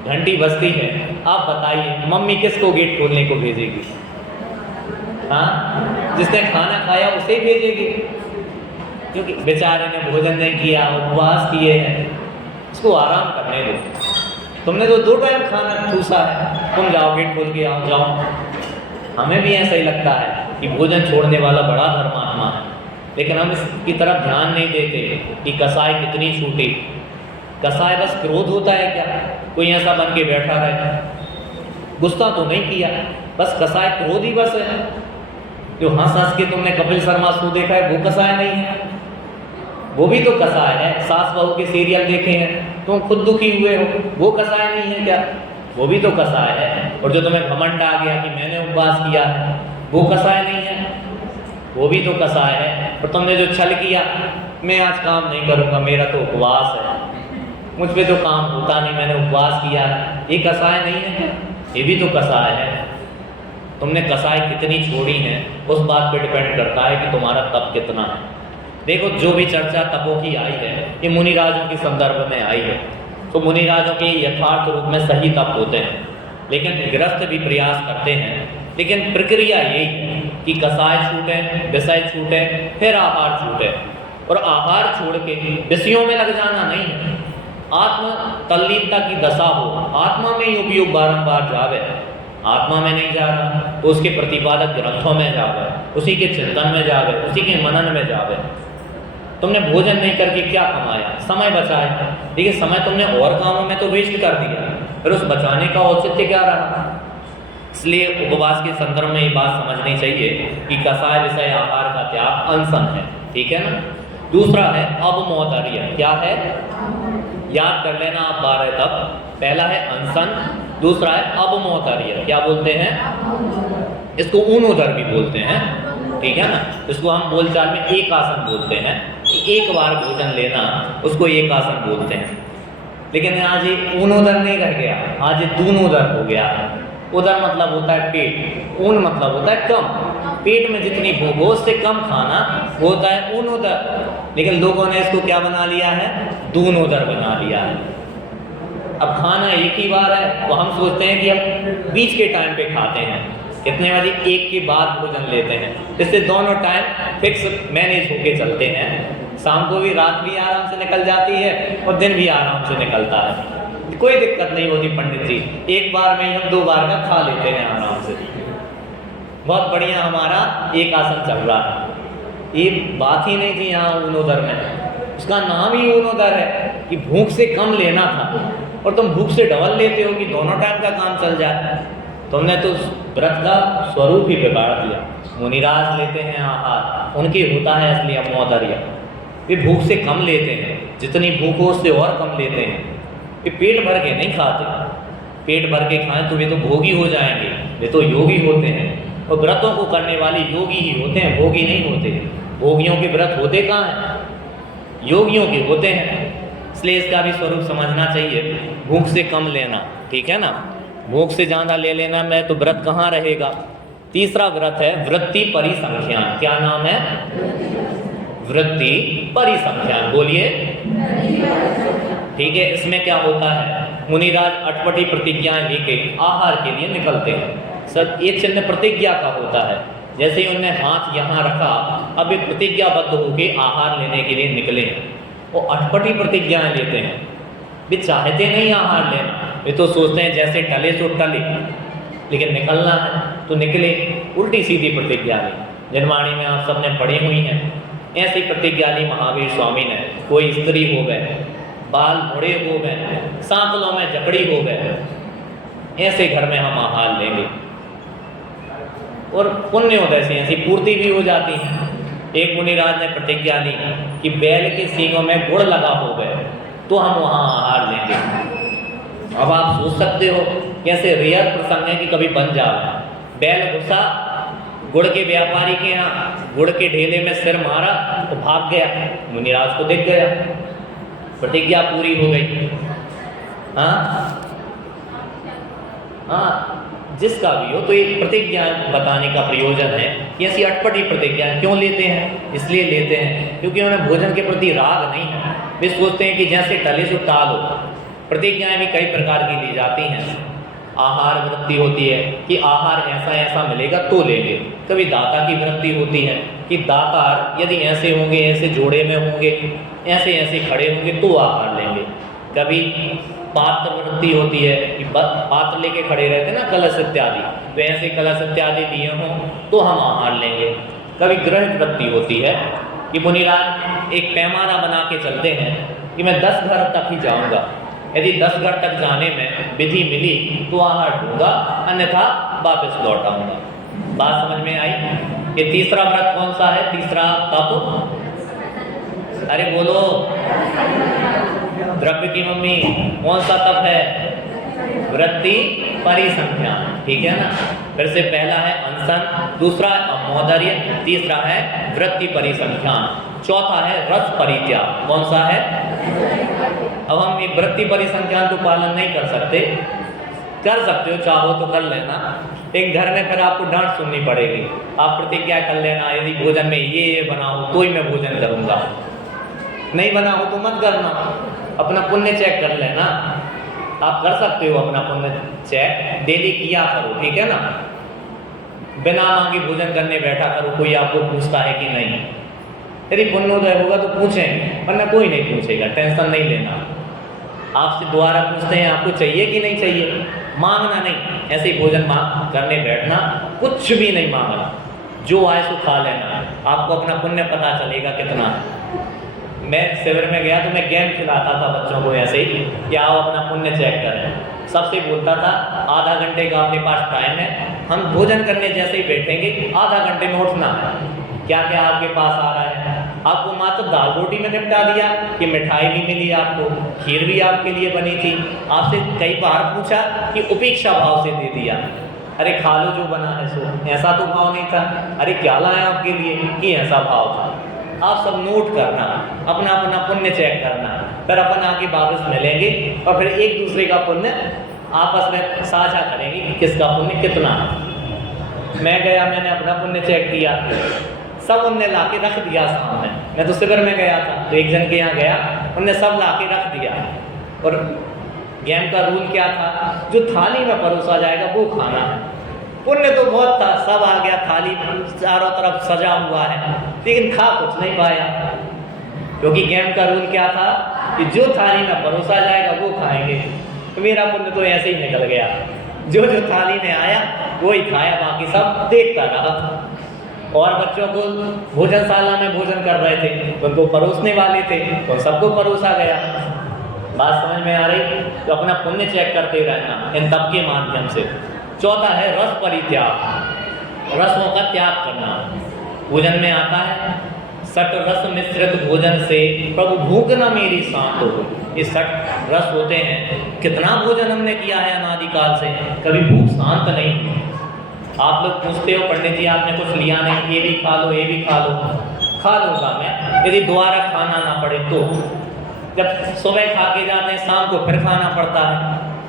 घंटी बजती है, आप बताइए मम्मी किसको गेट खोलने को भेजेगी? हाँ, जिसने खाना खाया उसे भेजेगी, क्योंकि बेचारे ने भोजन नहीं किया, उपवास किए हैं, उसको आराम करने दो। तुमने तो 2 टाइम खाना ठूसा है, तुम जाओ गेट खोल के आओ, जाओ। हमें भी ऐसा ही लगता है कि भोजन छोड़ने वाला बड़ा धर्मात्मा है, लेकिन हम इसकी तरफ ध्यान नहीं देते कि कसाय कितनी छूटी। कसाय बस क्रोध होता है क्या? कोई ऐसा बन के बैठा रहे, गुस्सा तो नहीं किया, बस कसाय क्रोध ही बस है। जो हंस हंस के तुमने कपिल शर्मा शो देखा है वो कसाय नहीं है, वो भी तो कसाय है। सास बहू के सीरियल देखे हैं, तुम खुद दुखी हुए हो, वो कसाय नहीं है क्या? वो भी तो कसाय है। और जो तुम्हें घमंड आ गया कि मैंने उपवास किया है, वो कसाय नहीं है, वो भी तो कसाय है। और तुमने जो छल किया, मैं आज काम नहीं करूँगा, मेरा तो उपवास है, मुझ पे तो काम होता नहीं, मैंने उपवास किया है, ये कसाय नहीं है क्या? ये भी तो कसाय है। तुमने कसाय कितनी छोड़ी है उस बात पे डिपेंड करता है कि तुम्हारा तप कितना है। देखो जो भी चर्चा तपों की आई है ये मुनिराजों के संदर्भ में आई है, तो मुनिराजों के यथार्थ रूप में सही तप होते हैं, लेकिन गृहस्थ भी प्रयास करते हैं। लेकिन प्रक्रिया यही है कि कसाय छूटे, विषय छूटे, फिर आहार छूटे। और आहार छोड़ के विषयों में लग जाना नहीं है। आत्म तल्लीनता की दशा हो, आत्मा में ही उपयोग बारंबार जावे, आत्मा में नहीं जा रहा तो उसके प्रतिपादक ग्रंथों में जावे, उसी के चिंतन में जावे, उसी के मनन में जावे। तुमने भोजन नहीं करके क्या कमाया? समय बचाया, देखिए समय तुमने और कामों में तो वेस्ट कर दिया, फिर उस बचाने का औचित्य क्या रहा? इसलिए उपवास के संदर्भ में ये बात समझनी चाहिए कि कसाय विषय आहार का त्याग अनशन है, ठीक है ना। दूसरा है अवमोदर्य। क्या है? याद कर लेना आप 12 तक। पहला है अनशन, दूसरा है अवमोदर्य। क्या बोलते हैं इसको? ऊनोदर भी बोलते हैं, ठीक है ना। इसको हम बोलचाल में एक आसन बोलते हैं कि एक बार भोजन लेना, उसको एक आसन बोलते हैं। लेकिन आज ये ऊनोदर नहीं रह गया, आज ये दूनोदर हो गया। उदर मतलब होता है पेट, ऊन मतलब होता है कम। पेट में जितनी भूख हो उससे कम खाना होता है ऊनोदर, लेकिन लोगों ने इसको क्या बना लिया है? दूनोदर बना लिया है। अब खाना एक ही बार है तो हम सोचते हैं कि हम बीच के टाइम पे खाते हैं, कितने बजे? एक के बाद भोजन लेते हैं, इससे दोनों टाइम फिक्स मैनेज होके चलते हैं। शाम को भी, रात भी आराम से निकल जाती है और दिन भी आराम से निकलता है, कोई दिक्कत नहीं होती पंडित जी। एक बार में ही हम 2 बार का खा लेते हैं आराम से, बहुत बढ़िया हमारा एक आसन चल रहा है। ये बात ही नहीं थी यहाँ ऊनोदर में, उसका नाम ही ऊनोदर है कि भूख से कम लेना था, और तुम भूख से डबल लेते हो कि दोनों टाइम का काम चल जाए। तुमने तो व्रत का स्वरूप ही बिगाड़ दिया। मुनिराज लेते हैं आहार, उनके होता है इसलिए अवमोदर्य। वे भूख से कम लेते हैं, जितनी भूख हो उससे और कम लेते हैं। वे पेट भर के नहीं खाते, पेट भर के खाएं तो वे तो भोगी हो जाएंगे, वे तो योगी होते हैं। और व्रतों को करने वाले योगी ही होते हैं, भोगी नहीं होते। भोगियों के व्रत होते कहाँ हैं? योगियों के होते हैं। इसलिए इसका भी स्वरूप समझना चाहिए, भूख से कम लेना, ठीक है ना। भूख से ज़्यादा ले लेना में तो व्रत कहाँ रहेगा। तीसरा व्रत है वृत्ति परिसंख्यान। क्या नाम है? वृत्ति परिसंख्यान। बोलिए, ठीक है। इसमें क्या होता है? मुनिराज अटपटी प्रतिज्ञाएं लेके आहार के लिए निकलते हैं। सब एक चिन्ह प्रतिज्ञा का होता है। जैसे ही उन्होंने हाथ यहाँ रखा, अब ये प्रतिज्ञाबद्ध होके आहार लेने के लिए निकले हैं। वो अटपटी प्रतिज्ञाएं लेते हैं, वे चाहते नहीं आहार लेना, वे तो सोचते हैं जैसे टले सो टले, लेकिन निकलना है तो निकले। उल्टी सीधी प्रतिज्ञा ली, जनवाणी में आप सबने पढ़ी हुई हैं। ऐसी प्रतिज्ञा ली महावीर स्वामी ने। कोई स्त्री हो गए, बाल मुड़े हो गए, सांकलों में जकड़ी हो गए, ऐसे घर में हम आहार लेंगे और पुण्योदय से ऐसी पूर्ति भी हो जाती है। एक मुनिराज ने प्रतिज्ञा ली कि बैल के सींगों में गुड़ लगा हो गए तो हम वहाँ आहार लेंगे। अब आप सोच सकते हो कैसे रेयर प्रसंग है कि कभी बन जाए। बैल घुसा गुड़ के व्यापारी के यहाँ, गुड़ के ढेले में सिर मारा तो भाग गया, मुनिराज को दिख गया, प्रतिज्ञा पूरी हो गई। हाँ, जिसका भी हो तो एक प्रतिज्ञा बताने का प्रयोजन है कि ऐसी अटपटी प्रतिज्ञा क्यों लेते हैं। इसलिए लेते हैं क्योंकि उन्हें भोजन के प्रति राग नहीं है। वे सोचते हैं कि जैसे टले सो टाल हो। प्रतिज्ञाएं भी कई प्रकार की ली जाती हैं। आहार वृत्ति होती है कि आहार ऐसा ऐसा मिलेगा तो लेंगे। कभी दाता की वृत्ति होती है कि दातार यदि ऐसे होंगे, ऐसे जोड़े में होंगे, ऐसे ऐसे खड़े होंगे तो आहार लेंगे। कभी पात्र वृत्ति होती है कि पात्र लेके खड़े रहते हैं ना, कलश इत्यादि, तो ऐसे कलश इत्यादि दिए हों तो हम आहार लेंगे। कभी ग्रह वृत्ति होती है कि मुनिराज एक पैमाना बना के चलते हैं कि मैं 10 घर तक ही जाऊंगा, यदि 10 घर तक जाने में विधि मिली तो आहार ढूंढूंगा, अन्यथा वापस लौट आऊंगा। बात समझ में आई? ये तीसरा व्रत कौन सा है? तीसरा तप, अरे बोलो द्रव्य की मम्मी, कौन सा तप है? वृत्ति परिसंख्यान, ठीक है ना। फिर से पहला है अनशन, दूसरा है अमोदर्य, तीसरा है वृत्ति परिसंख्यान, चौथा है रस परित्याग। कौन सा है? अब हम ये वृत्ति परिसंख्यान तो पालन नहीं कर सकते, कर सकते हो चाहो तो कर लेना, एक घर में फिर आपको डांट सुननी पड़ेगी। आप प्रतिज्ञा कर लेना यदि भोजन में ये बना हो तो ही मैं भोजन करूंगा, नहीं बना हो तो मत करना। अपना पुण्य चेक कर लेना, आप कर सकते हो अपना पुण्य चेक, डेली किया करो, ठीक है ना। बिना मांगे भोजन करने बैठा करो, कोई आपको पूछता है कि नहीं। यदि पुण्योदय होगा तो पूछेंगे, वरना कोई नहीं पूछेगा, टेंशन नहीं लेना। आपसे दोबारा पूछते हैं आपको चाहिए कि नहीं चाहिए, मांगना नहीं, ऐसे ही भोजन मांग करने बैठना, कुछ भी नहीं मांगना, जो आए सो खा लेना। आपको अपना पुण्य पता चलेगा कितना है। मैं शिविर में गया तो मैं गेम खिलाता था बच्चों को ऐसे ही कि आओ अपना पुण्य चेक करें। सबसे बोलता था आधा घंटे का अपने पास टाइम है, हम भोजन करने जैसे ही बैठेंगे आधा घंटे में उठना है। क्या क्या आपके पास आ रहा है? आपको मात्र दाल रोटी में निपटा दिया कि मिठाई भी मिली, आपको खीर भी आपके लिए बनी थी, आपसे कई बार पूछा कि उपेक्षा भाव से दे दिया, अरे खा लो जो बना है सो, ऐसा तो भाव नहीं था, अरे क्या लाए आपके लिए कि ऐसा भाव था। आप सब नोट करना, अपना अपना पुण्य चेक करना, फिर अपन आगे वापस मिलेंगे और फिर एक दूसरे का पुण्य आपस में साझा करेंगे कि किसका पुण्य कितना है। मैं गया, मैंने अपना पुण्य चेक किया, सब उनने ला के रख दिया सामने। मैं तो शिविर में गया था तो एक जन के यहाँ गया, उनने सब ला के रख दिया। और गेम का रूल क्या था? जो थाली में परोसा जाएगा वो खाना है। पुण्य तो बहुत था, सब आ गया, थाली चारों तरफ सजा हुआ है, लेकिन खा कुछ नहीं पाया, क्योंकि गेम का रूल क्या था कि जो थाली में परोसा जाएगा वो खाएंगे। तो मेरा पुण्य तो ऐसे ही निकल गया, जो जो थाली में आया वही खाया, बाकी सब देखता रहा। और बच्चों को भोजनशाला में भोजन कर रहे थे, उनको परोसने वाले थे तो सबको परोसा गया। बात समझ में आ रही? तो अपना पुण्य चेक करते रहना इन तप के माध्यम से। चौथा है रस परित्याग, रसों का त्याग करना। भोजन में आता है सठ रस मिश्रित भोजन से प्रभु भूख न मेरी शांत हो। ये सठ रस होते हैं, कितना भोजन हमने किया है अनादिकाल से, कभी भूख शांत नहीं। आप लोग पूछते हो पंडित जी आपने कुछ लिया नहीं, ये भी खा लो, ये भी खा लो। खा लूँगा मैं, यदि दोबारा खाना ना पड़े तो। जब सुबह खा के जाते हैं शाम को फिर खाना पड़ता है,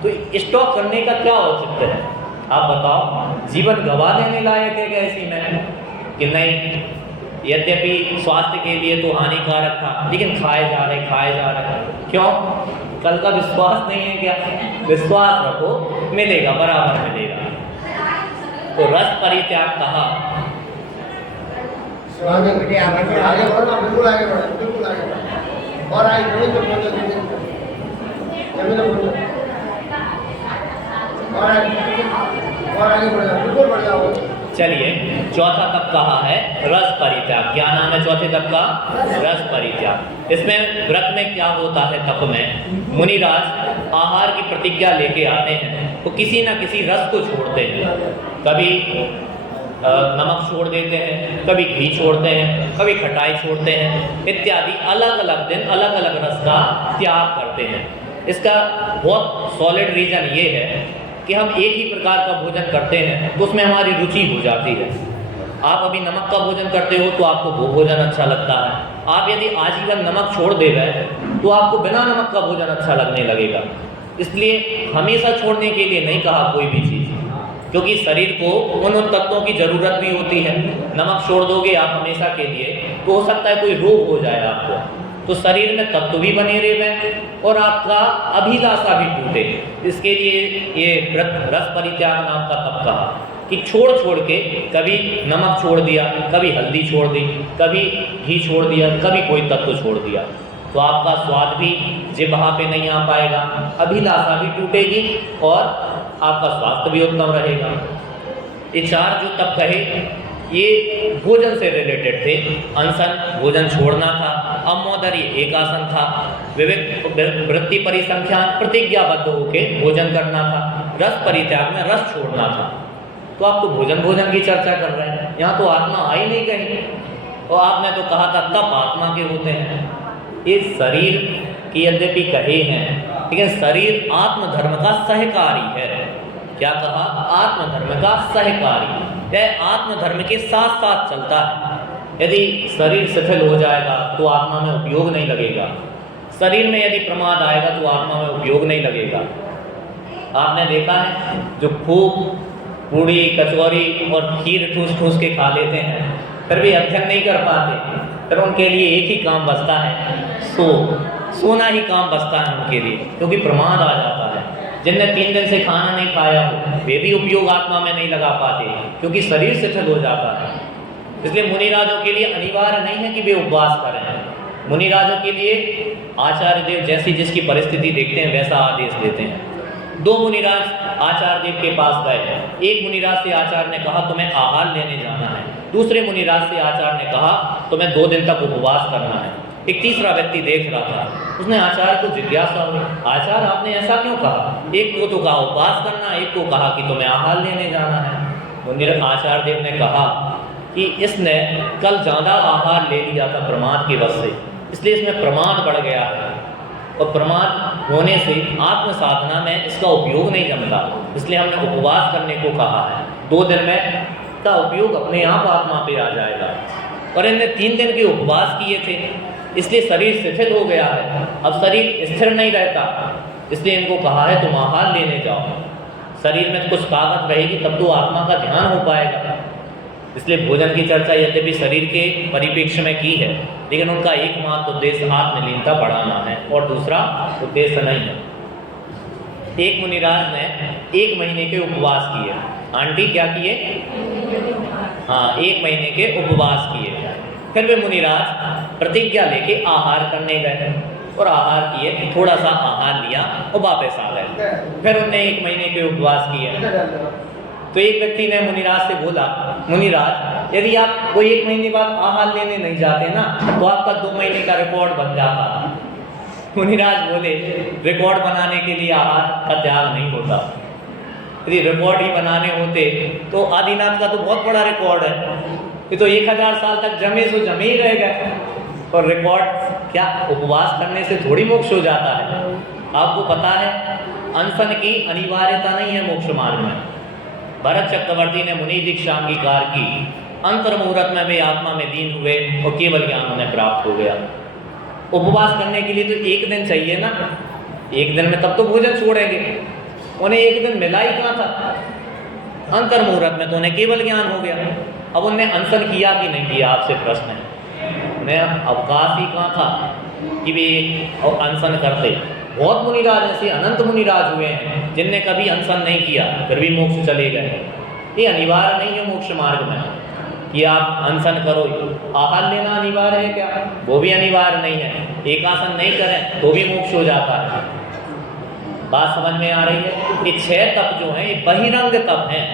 तो स्टॉक करने का क्या औचित्य है? आप बताओ, जीवन गवा देने लायक है क्या ऐसी में कि नहीं? यद्यपि स्वास्थ्य के लिए तो हानिकारक था, लेकिन खाए जा रहे। क्यों? कल का विश्वास नहीं है क्या? विश्वास रखो, मिलेगा, बराबर मिलेगा। तो रस परित्याग कहा। आगे बढ़ो, बिल्कुल आगे बढ़ो, बिल्कुल आगे बढ़ो। और आगे जमीन पर पहुंचो, जमीन पर पहुंचो, और आगे बढ़ जाओ, बिल्कुल बढ़ जाओ। चलिए, चौथा तप कहा है रस परित्याग। क्या नाम है चौथे तप का? रस परित्याग। इसमें व्रत में क्या होता है? तप में मुनिराज आहार की प्रतिज्ञा लेके आते हैं तो किसी ना किसी रस को छोड़ते हैं। कभी नमक छोड़ देते हैं, कभी घी छोड़ते हैं, कभी खटाई छोड़ते हैं, इत्यादि अलग अलग दिन अलग अलग रस का त्याग करते हैं। इसका बहुत सॉलिड रीजन ये है कि हम एक ही प्रकार का भोजन करते हैं तो उसमें हमारी रुचि हो जाती है। आप अभी नमक का भोजन करते हो तो आपको वो भोजन अच्छा लगता है। आप यदि आजीवन नमक छोड़ दे गए तो आपको बिना नमक का भोजन अच्छा लगने लगेगा। इसलिए हमेशा छोड़ने के लिए नहीं कहा कोई भी चीज़, क्योंकि शरीर को उन तत्वों की ज़रूरत भी होती है। नमक छोड़ दोगे आप हमेशा के लिए तो हो सकता है कोई रोग हो जाए आपको, तो शरीर में तत्व भी बने रहे और आपका अभिलाषा भी टूटे। इसके लिए ये रस परित्याग नाम का तप कहा कि छोड़ छोड़ के कभी नमक छोड़ दिया, कभी हल्दी छोड़ दी, कभी घी छोड़ दिया, कभी कोई तत्व छोड़ दिया, तो आपका स्वाद भी जिह्वा पे नहीं आ पाएगा, अभिलाषा भी टूटेगी और आपका स्वास्थ्य भी उत्तम रहेगा। ये चार जो तप कहे ये भोजन से रिलेटेड थे। अनशन भोजन छोड़ना था, अमोदरी एक आसन था, विविध वृत्ति परिसंख्यान प्रतिज्ञाबद्ध होकर भोजन करना था, रस परित्याग में रस छोड़ना था। तो आप तो भोजन की चर्चा कर रहे हैं, यहाँ तो आत्मा आई नहीं कहीं। और आपने तो कहा था तप आत्मा के होते हैं। ये शरीर की यद्यपि कहे हैं, लेकिन शरीर आत्मधर्म का सहकारी है। क्या कहा? आत्मधर्म का सहकारी। यह आत्मधर्म के साथ साथ चलता है। यदि शरीर शिथिल हो जाएगा तो आत्मा में उपयोग नहीं लगेगा। शरीर में यदि प्रमाद आएगा तो आत्मा में उपयोग नहीं लगेगा। आपने देखा है जो खूब पूड़ी कचौरी और खीर ठूस ठूस के खा लेते हैं, फिर भी अध्ययन नहीं कर पाते, फिर उनके लिए एक ही काम बचता है, सोना ही काम बचता है उनके लिए, क्योंकि प्रमाद आ जाता है। जिनने 3 दिन से खाना नहीं खाया हो, वे भी उपयोग आत्मा में नहीं लगा पाते, क्योंकि शरीर शिथिल हो जाता है। इसलिए मुनिराजों के लिए अनिवार्य नहीं है कि वे उपवास करें। मुनिराजों के लिए आचार्य देव जैसी जिसकी परिस्थिति देखते हैं वैसा आदेश देते हैं। 2 मुनिराज आचार्य देव के पास गए। एक मुनिराज से आचार्य ने कहा तुम्हें आहार लेने जाना है। दूसरे मुनिराज से आचार्य ने कहा तुम्हें 2 दिन तक उपवास करना है। एक तीसरा व्यक्ति देख रहा था, उसने आचार्य को जिज्ञासा हुई, आचार्य आपने ऐसा क्यों कहा? एक को तो कहा उपवास करना, एक को कहा कि तुम्हें आहार लेने जाना है। आचार्य देव ने कहा कि इसने कल ज़्यादा आहार ले लिया था प्रमाद की वजह से, इसलिए इसमें प्रमाद बढ़ गया है, और प्रमाद होने से आत्म साधना में इसका उपयोग नहीं जमता, इसलिए हमने उपवास करने को कहा है। 2 दिन में इसका उपयोग अपने आप आत्मा पे आ जाएगा। और इनने 3 दिन के उपवास किए थे, इसलिए शरीर शिथिल हो गया है। अब शरीर स्थिर नहीं रहता, इसलिए इनको कहा है तुम आहार लेने जाओ। शरीर में कुछ ताकत रहेगी तब तो आत्मा का ध्यान हो पाएगा। इसलिए भोजन की चर्चा यद्यपि शरीर के परिप्रेक्ष्य में की है, लेकिन उनका एकमात्र उद्देश्य आत्मलीनता बढ़ाना है और दूसरा उद्देश्य नहीं है। एक मुनिराज ने 1 महीने के उपवास किए। आंटी क्या किए? हाँ, 1 महीने के उपवास किए। फिर वे मुनिराज प्रतिज्ञा लेके आहार करने गए और आहार किए, थोड़ा सा आहार लिया और वापस आ गए। फिर उनने 1 महीने के उपवास किए। तो एक व्यक्ति ने मुनिराज से बोला, मुनिराज यदि आप कोई 1 महीने बाद आहार लेने नहीं जाते ना तो आपका 2 महीने का रिकॉर्ड बन जाता। मुनिराज बोले रिकॉर्ड बनाने के लिए आहार का त्याग नहीं होता। यदि रिकॉर्ड ही बनाने होते तो आदिनाथ का तो बहुत बड़ा रिकॉर्ड है, ये तो 1000 साल तक जमे सो जमे ही रह गए। और रिकॉर्ड क्या उपवास करने से थोड़ी मोक्ष हो जाता है? आपको पता है अनशन की अनिवार्यता नहीं है मोक्ष मार्ग में। भरत चक्रवर्ती ने मुनि दीक्षा अंगीकार की, अंतर मुहूर्त में वे आत्मा में लीन हुए और केवल ज्ञान उन्हें प्राप्त हो गया। उपवास करने के लिए तो 1 दिन चाहिए ना, 1 दिन में तब तो भोजन छोड़ेंगे, उन्हें 1 दिन मिला ही कहाँ था? अंतर मुहूर्त में तो उन्हें केवल ज्ञान हो गया। अब उन्हें अनशन किया कि नहीं किया, आपसे प्रश्न है। उन्हें अवकाश ही कहाँ था कि वे अनशन करते। बहुत मुनिराज ऐसे अनंत मुनिराज हुए हैं जिनने कभी अनशन नहीं किया, फिर भी मोक्ष चले गए। ये अनिवार्य नहीं है मोक्ष मार्ग में कि आप अनशन करो। आहार लेना अनिवार्य है क्या? वो भी अनिवार्य नहीं है। एकासन नहीं करें तो भी मोक्ष हो जाता है। बात समझ में आ रही है? ये 6 तप जो हैं ये बहिरंग तप हैं।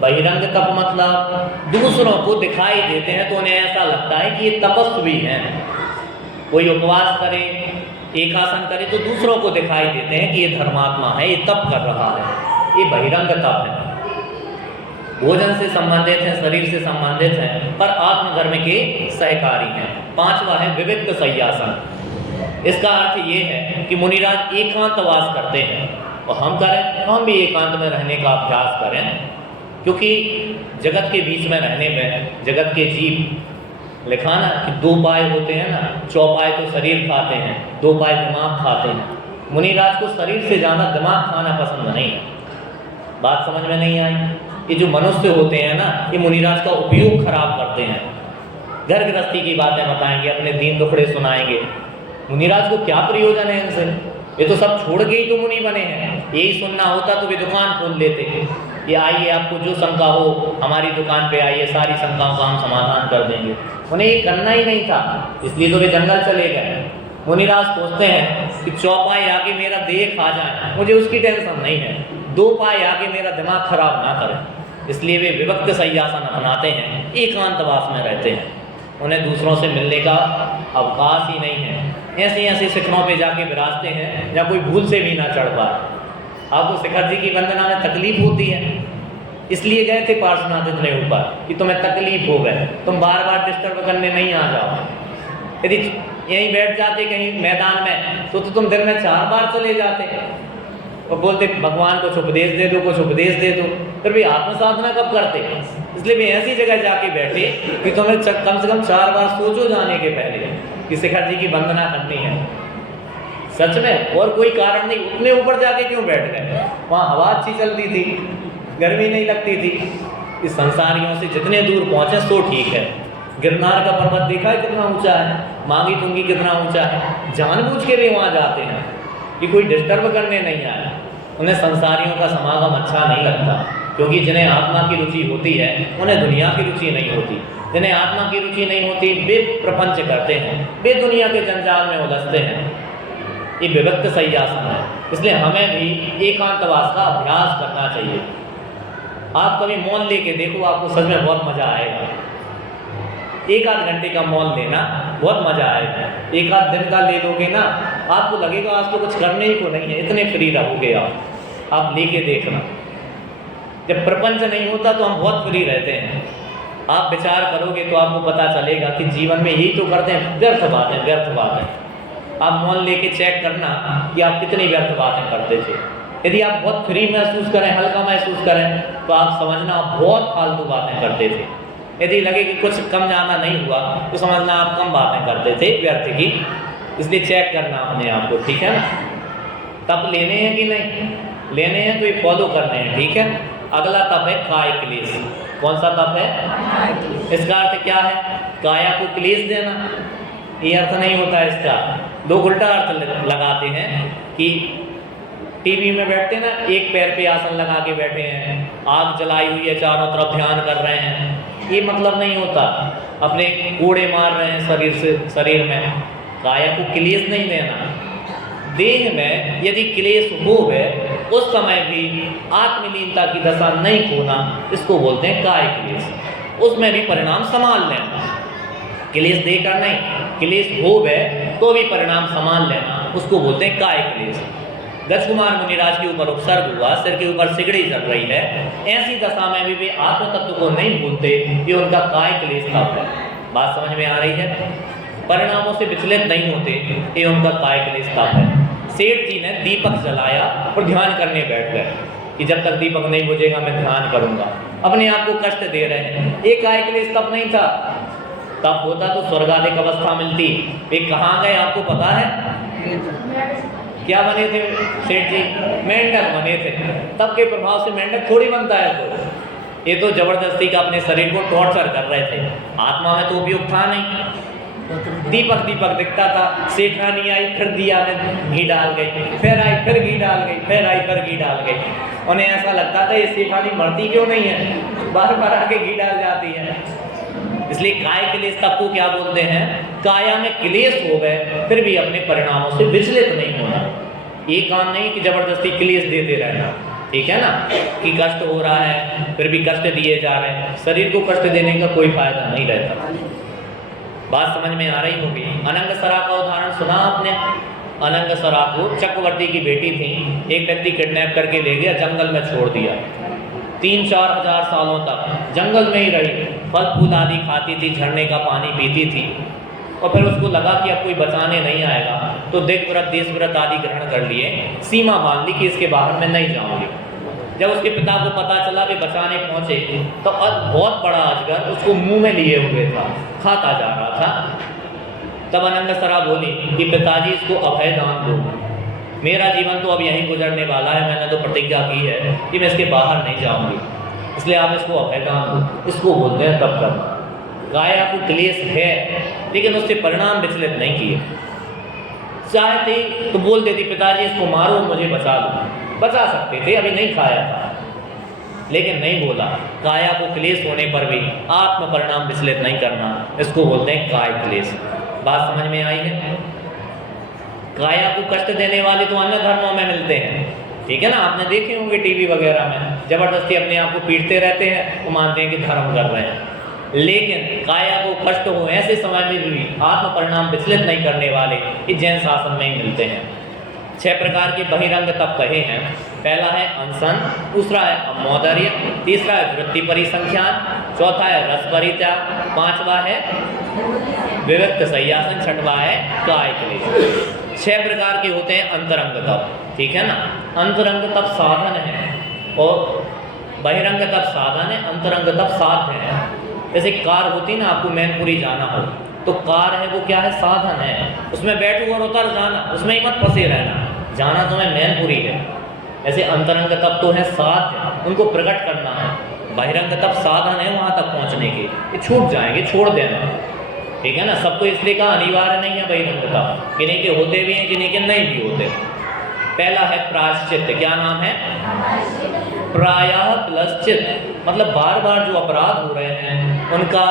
बहिरंग तप मतलब दूसरों को दिखाई देते हैं तो उन्हें ऐसा लगता है कि ये तपस्वी हैं। कोई उपवास करे, एकासन करे तो दूसरों को दिखाई देते हैं कि ये धर्मात्मा है, ये तप कर रहा है। ये बहिरंग तप है, भोजन से संबंधित है, शरीर से संबंधित है, पर आत्मधर्म के सहकारी हैं। 5वां है विविक्त संयासन। इसका अर्थ ये है कि मुनिराज एकांतवास करते हैं और हम करें, हम भी एकांत में रहने का अभ्यास करें, क्योंकि जगत के बीच में रहने में जगत के जीव लिखा ना कि 2 पाए होते हैं ना, चौपाए तो शरीर खाते हैं, 2 पाए दिमाग खाते हैं। मुनिराज को शरीर से ज़्यादा दिमाग खाना पसंद नहीं है। बात समझ में नहीं आई? ये जो मनुष्य होते हैं ना, ये मुनिराज का उपयोग खराब करते हैं। घर गृहस्थी की बातें बताएंगे, अपने दीन दुखड़े सुनाएंगे। मुनिराज को क्या प्रयोजन है इनसे? ये तो सब छोड़ के ही तो मुनि बने हैं। यही सुनना होता तो वे दुकान खोल लेते। ये आइए, आपको जो शंका हो हमारी दुकान पे आइए, सारी शंकाओं का हम समाधान कर देंगे। उन्हें ये करना ही नहीं था, इसलिए तो वे जंगल चले गए। मुनिराज सोचते हैं कि 4 पाए आके मेरा देह खा जाए, मुझे उसकी टेंशन नहीं है, 2 पाए आके मेरा दिमाग खराब ना करें, इसलिए वे विविक्त संयासन अपनाते हैं, एकांतवास में रहते हैं। उन्हें दूसरों से मिलने का अवकाश ही नहीं है। ऐसे ऐसे शिखरों पे जाके विराजते हैं जहाँ कोई भूल से भी ना चढ़ पाए। आपको शिखर जी की वंदना में तकलीफ होती है, इसलिए गए थे पार्श्वनाथ इतने ऊपर कि तुम्हें तकलीफ हो गए, तुम बार बार डिस्टर्ब करने नहीं आ जाओ। यदि यहीं बैठ जाते कहीं मैदान में तो तुम दिन में 4 बार चले जाते और बोलते भगवान कुछ उपदेश दे दो, कुछ उपदेश दे दो, फिर भी आत्म साधना कब करते? इसलिए भी ऐसी जगह जाके बैठे कि तुम्हें कम से कम 4 बार सोचो जाने के पहले कि शिखर जी की वंदना करनी है। सच में, और कोई कारण नहीं, उतने ऊपर जाके क्यों बैठ गए? वहाँ हवा अच्छी चलती थी, गर्मी नहीं लगती थी। इस संसारियों से जितने दूर पहुँचे सो ठीक है। गिरनार का पर्वत देखा है कितना ऊंचा है, मांगी तुंगी कितना ऊंचा है, जानबूझ के भी वहाँ जाते हैं कि कोई डिस्टर्ब करने नहीं आया। उन्हें संसारियों का समागम अच्छा नहीं लगता, क्योंकि जिन्हें आत्मा की रुचि होती है उन्हें दुनिया की रुचि नहीं होती। जिन्हें आत्मा की रुचि नहीं होती वे प्रपंच करते हैं, वे दुनिया के जंजाल में उलझते हैं। ये विभक्त सन्यासन है। इसलिए हमें भी एकांतवास का अभ्यास करना चाहिए। आप कभी मौन लेके देखो, आपको सच में बहुत मजा आएगा। 1-8 घंटे का मौन लेना बहुत मजा आएगा। 1-8 दिन का ले लोगे ना, आपको लगेगा आज तो कुछ करने ही को नहीं है, इतने फ्री रहोगे आप लेके देखना। जब प्रपंच नहीं होता तो हम बहुत फ्री रहते हैं। आप विचार करोगे तो आपको पता चलेगा कि जीवन में यही तो करते हैं, व्यर्थ बातें, व्यर्थ बातें। आप मौन लेके चेक करना कि आप कितनी व्यर्थ बातें करते थे। यदि आप बहुत फ्री महसूस करें, हल्का महसूस करें, तो आप समझना आप बहुत फालतू बातें करते थे। यदि लगे कि कुछ कम जाना नहीं हुआ तो समझना आप कम बातें करते थे व्यर्थ की। इसलिए चेक करना अपने आप को, ठीक है ना? तप लेने हैं कि नहीं लेने हैं तो ये फॉलो करने हैं, ठीक है? अगला तप है काय क्लेश। कौन सा तप है? इसका अर्थ क्या है? काया को क्लेश देना, ये अर्थ नहीं होता इसका। लोग उल्टा अर्थ लगाते हैं कि टीवी में बैठते ना, एक पैर पे आसन लगा के बैठे हैं, आग जलाई हुई है, चारों तरफ ध्यान कर रहे हैं। ये मतलब नहीं होता। अपने कूड़े मार रहे हैं शरीर में। काया को क्लेश नहीं देना। देह में यदि क्लेश हो गए उस समय भी आत्मलीनता की दशा नहीं खोना, इसको बोलते हैं काय क्लेश। उसमें भी परिणाम संभाल लेना, क्लेश देकर नहीं, क्लेश हो गए तो भी परिणाम संभाल लेना, उसको बोलते हैं काय क्लेश। दक्ष कुमार मुनिराज के ऊपर उपसर्ग हुआ, सिर के ऊपर सिगड़ी चल रही है, ऐसी दशा में भी वे आत्म तत्व को नहीं भूलते, ये उनका काय क्लेश तप है। बात समझ में आ रही है? परिणामों से विचलित नहीं होते, ये उनका काय क्लेश तप है। सेठ जी ने दीपक जलाया और ध्यान करने बैठ गए कि जब तक दीपक नहीं बुझेगा मैं ध्यान करूंगा। अपने आप को कष्ट दे रहे हैं। एक काय क्लेश तप नहीं था। तप होता तो स्वर्गाधिक अवस्था मिलती। वे कहाँ गए आपको पता है? क्या बने थे सेठ जी? मेंढक बने थे। तब के प्रभाव से मेंढक थोड़ी बनता है। तो ये तो जबरदस्ती का अपने शरीर को टॉर्चर कर रहे थे। आत्मा में तो उपयोग था नहीं। दीपक दिखता था। सेठानी आई, फिर दिया में घी डाल गई, फिर आई, फिर घी डाल गई, फिर आई, फिर घी डाल गई। उन्हें ऐसा लगता था ये सेठानी मरती क्यों नहीं है, बार बार आके घी डाल जाती है। इसलिए काय क्लेश तप को क्या बोलते हैं? काया में क्लेश हो गए फिर भी अपने परिणामों से विचलित नहीं होना। ये काम नहीं कि जबरदस्ती क्लेश देते रहना, ठीक है ना? कि कष्ट हो रहा है फिर भी कष्ट दिए जा रहे हैं। शरीर को कष्ट देने का कोई फायदा नहीं रहता। बात समझ में आ रही होगी। अनंगसरा का उदाहरण सुना आपने? अनंगसरा को चक्रवर्ती की बेटी थी, एक व्यक्ति किडनैप करके ले गया, जंगल में छोड़ दिया। 3-4 हजार सालों तक जंगल में ही रही, फल फूल आदि खाती थी, झरने का पानी पीती थी। और फिर उसको लगा कि अब कोई बचाने नहीं आएगा, तो दिग व्रत, देश व्रत आदि ग्रहण कर लिए, सीमा मान ली कि इसके बाहर मैं नहीं जाऊंगी। जब उसके पिता को पता चला वे बचाने पहुंचे तो बहुत बड़ा अजगर उसको मुंह में लिए हुए था, खाता जा रहा था। तब अनंगसरा बोली कि पिताजी इसको अभय दान दो, मेरा जीवन तो अब यहीं गुजरने वाला है, मैंने तो प्रतिज्ञा की है कि मैं इसके बाहर नहीं जाऊंगी, इसलिए आप इसको अभय दान दो। इसको बोलते हैं तप करना। गाया को क्लेश है लेकिन उससे परिणाम विचलित नहीं किए। चाहते तो बोल देती पिताजी इसको मारो मुझे बचा लो, बचा सकते थे, अभी नहीं खाया था, लेकिन नहीं बोला। काया को क्लेश होने पर भी आत्म परिणाम विचलित नहीं करना, इसको बोलते हैं काय क्लेश। बात समझ में आई है? काया को कष्ट देने वाले तो अन्य धर्मों में मिलते हैं, ठीक है ना? आपने देखे होंगे टीवी वगैरह में, जबरदस्ती अपने आप को पीटते रहते हैं, वो मानते हैं कि धर्म कर रहे हैं। लेकिन काया को कष्ट हो ऐसे समय में भी आत्म परिणाम विचलित नहीं करने वाले इस जैन शासन में ही मिलते हैं। 6 प्रकार के बहिरंग तप कहे हैं। पहला है अनशन, दूसरा है अमौदर्य, तीसरा है वृत्ति परिसंख्यान, चौथा है रस परित्याग, 5वां है विविक्त सय्यासन, 6वां है काय क्लेश। 6 प्रकार के होते हैं अंतरंग तप, ठीक है ना। अंतरंग तप साधन है और बहिरंग तप साधन है, अंतरंग तप साध्य है। जैसे कार होती ना, आपको मैनपुरी जाना हो तो कार है वो क्या है, साधन है, उसमें बैठो और उतर जाना, उसमें ही मत फंसे रहना, जाना तुम्हें मैनपुरी है। ऐसे अंतरंग तप तो है साध्य, उनको प्रकट करना है। बहिरंग तप साधन है वहाँ तक पहुँचने के, ये छूट जाएंगे, छोड़ देना, ठीक है ना। सबको इसलिए कहा अनिवार्य नहीं है बहिरंग तप, किन्हीं के होते भी हैं किन्हीं के नहीं भी होते। पहला है प्रायश्चित, क्या नाम है, प्रायः प्लस चित, मतलब बार बार जो अपराध हो रहे हैं उनका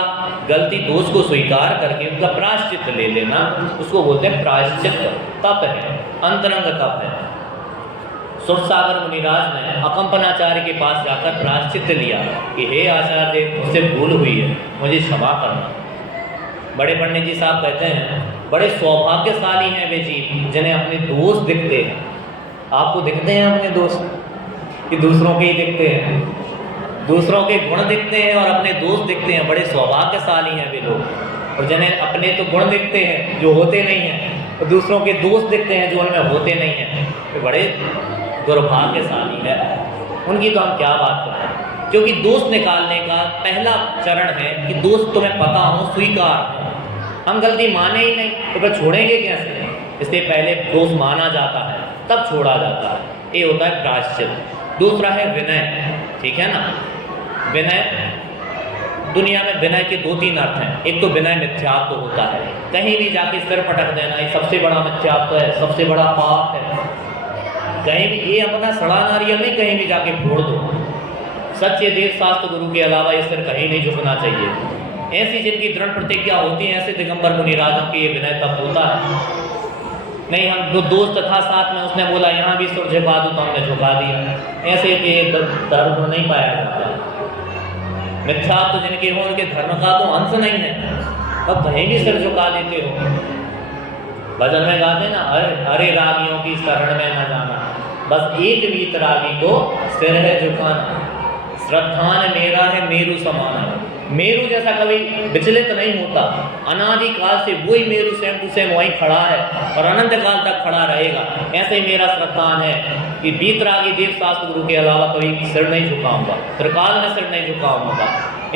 गलती दोष को स्वीकार करके उनका प्रायश्चित ले लेना, उसको बोलते हैं प्रायश्चित तप है, अंतरंग तप है। सुरसागर मुनिराज ने अकंपनाचार्य के पास जाकर प्रायश्चित लिया कि हे आचार्य मुझसे भूल हुई है, मुझे क्षमा करना। बड़े पंडित जी साहब कहते हैं बड़े सौभाग्यशाली हैं वे जीव जिन्हें अपने दोस्त दिखते हैं। आपको दिखते हैं अपने दोस्त कि दूसरों के ही दिखते हैं, दूसरों के गुण दिखते हैं और अपने दोस्त दिखते हैं, बड़े सौभाग्यशाली हैं वे लोग। और जिन्हें अपने तो गुण दिखते हैं जो होते नहीं हैं और दूसरों के दोस्त दिखते हैं जो उनमें होते नहीं हैं, वे बड़े दुर्भाग्यशाली है। उनकी तो हम क्या बात करें, क्योंकि दोस्त निकालने का पहला चरण है कि दोस्त तुम्हें पता हो, स्वीकार हो। हम गलती माने ही नहीं तो फिर छोड़ेंगे कैसे, इसलिए पहले दोस्त माना जाता है तब छोड़ा जाता है, ये होता है प्रायश्चित। दूसरा है विनय, ठीक है ना। विनय, दुनिया में विनय के 2-3 अर्थ हैं। एक तो विनय मिथ्यात्व होता है, कहीं भी जाके सिर पटक देना, ये सबसे बड़ा मिथ्यात्व है, सबसे बड़ा पाप है। कहीं भी ये अपना सड़ा नारियल नहीं कहीं भी जाके फोड़ दो। सच्चे देव शास्त्र गुरु के अलावा ये सिर कहीं नहीं झुकना चाहिए। ऐसी जिनकी दृढ़ प्रतिज्ञा होती है, ऐसे दिगंबर मुनिराजों की ये विनय तब होता है। नहीं, हम जो दोस्त था साथ में, उसने बोला यहाँ भी सिर झुका दूँ तो हमने झुका दिया, ऐसे कि धर्म नहीं पाया जाता। मिथ्यात्व जिनके हो उनके धर्म का तो अंश नहीं है, अब कहीं भी सिर झुका देते हो। भजन में गाते ना, अरे रागियों की शरण में न जाना, बस एक वीत रागी को सिर है झुकाना, श्रद्धान मेरा है मेरु समाना। मेरु जैसा कभी विचलित नहीं होता, अनादि काल से वही मेरु सेम टू सेम वहीं खड़ा है और अनंत काल तक खड़ा रहेगा। ऐसे ही मेरा श्रद्धान है कि बीतरागी देव शास्त्र गुरु के अलावा कभी सिर नहीं झुकाऊंगा, त्रिकाल में सिर नहीं झुकाऊंगा।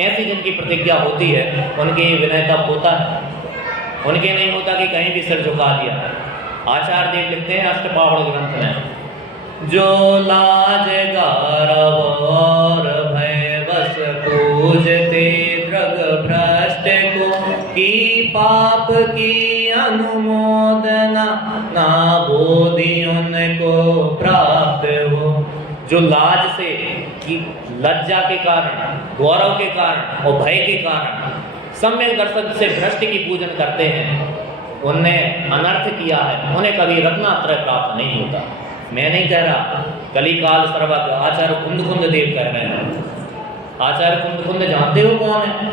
ऐसी जिनकी प्रतिज्ञा होती है उनके विनय तब होता है, उनके नहीं होता कि कहीं भी सिर झुका दिया। आचार्य देव लिखते हैं अष्टपावड़ ग्रंथ में, जो लाज गारव और भय बस पूजते दृग भ्रष्ट को, की पाप की अनुमोदना ना बोधि उनको प्राप्त हो। जो लाज से, कि लज्जा के कारण, गौरव के कारण और भय के कारण सम्यक दर्शन से भ्रष्ट की पूजन करते हैं, उनने अनर्थ किया है, उन्हें कभी रत्नात्रय प्राप्त नहीं होता। मैं नहीं कह रहा, कलिकाल सर्वज्ञ आचार्य कुंद देव कह रहे हैं। आचार्य कुंद जानते हो कौन है?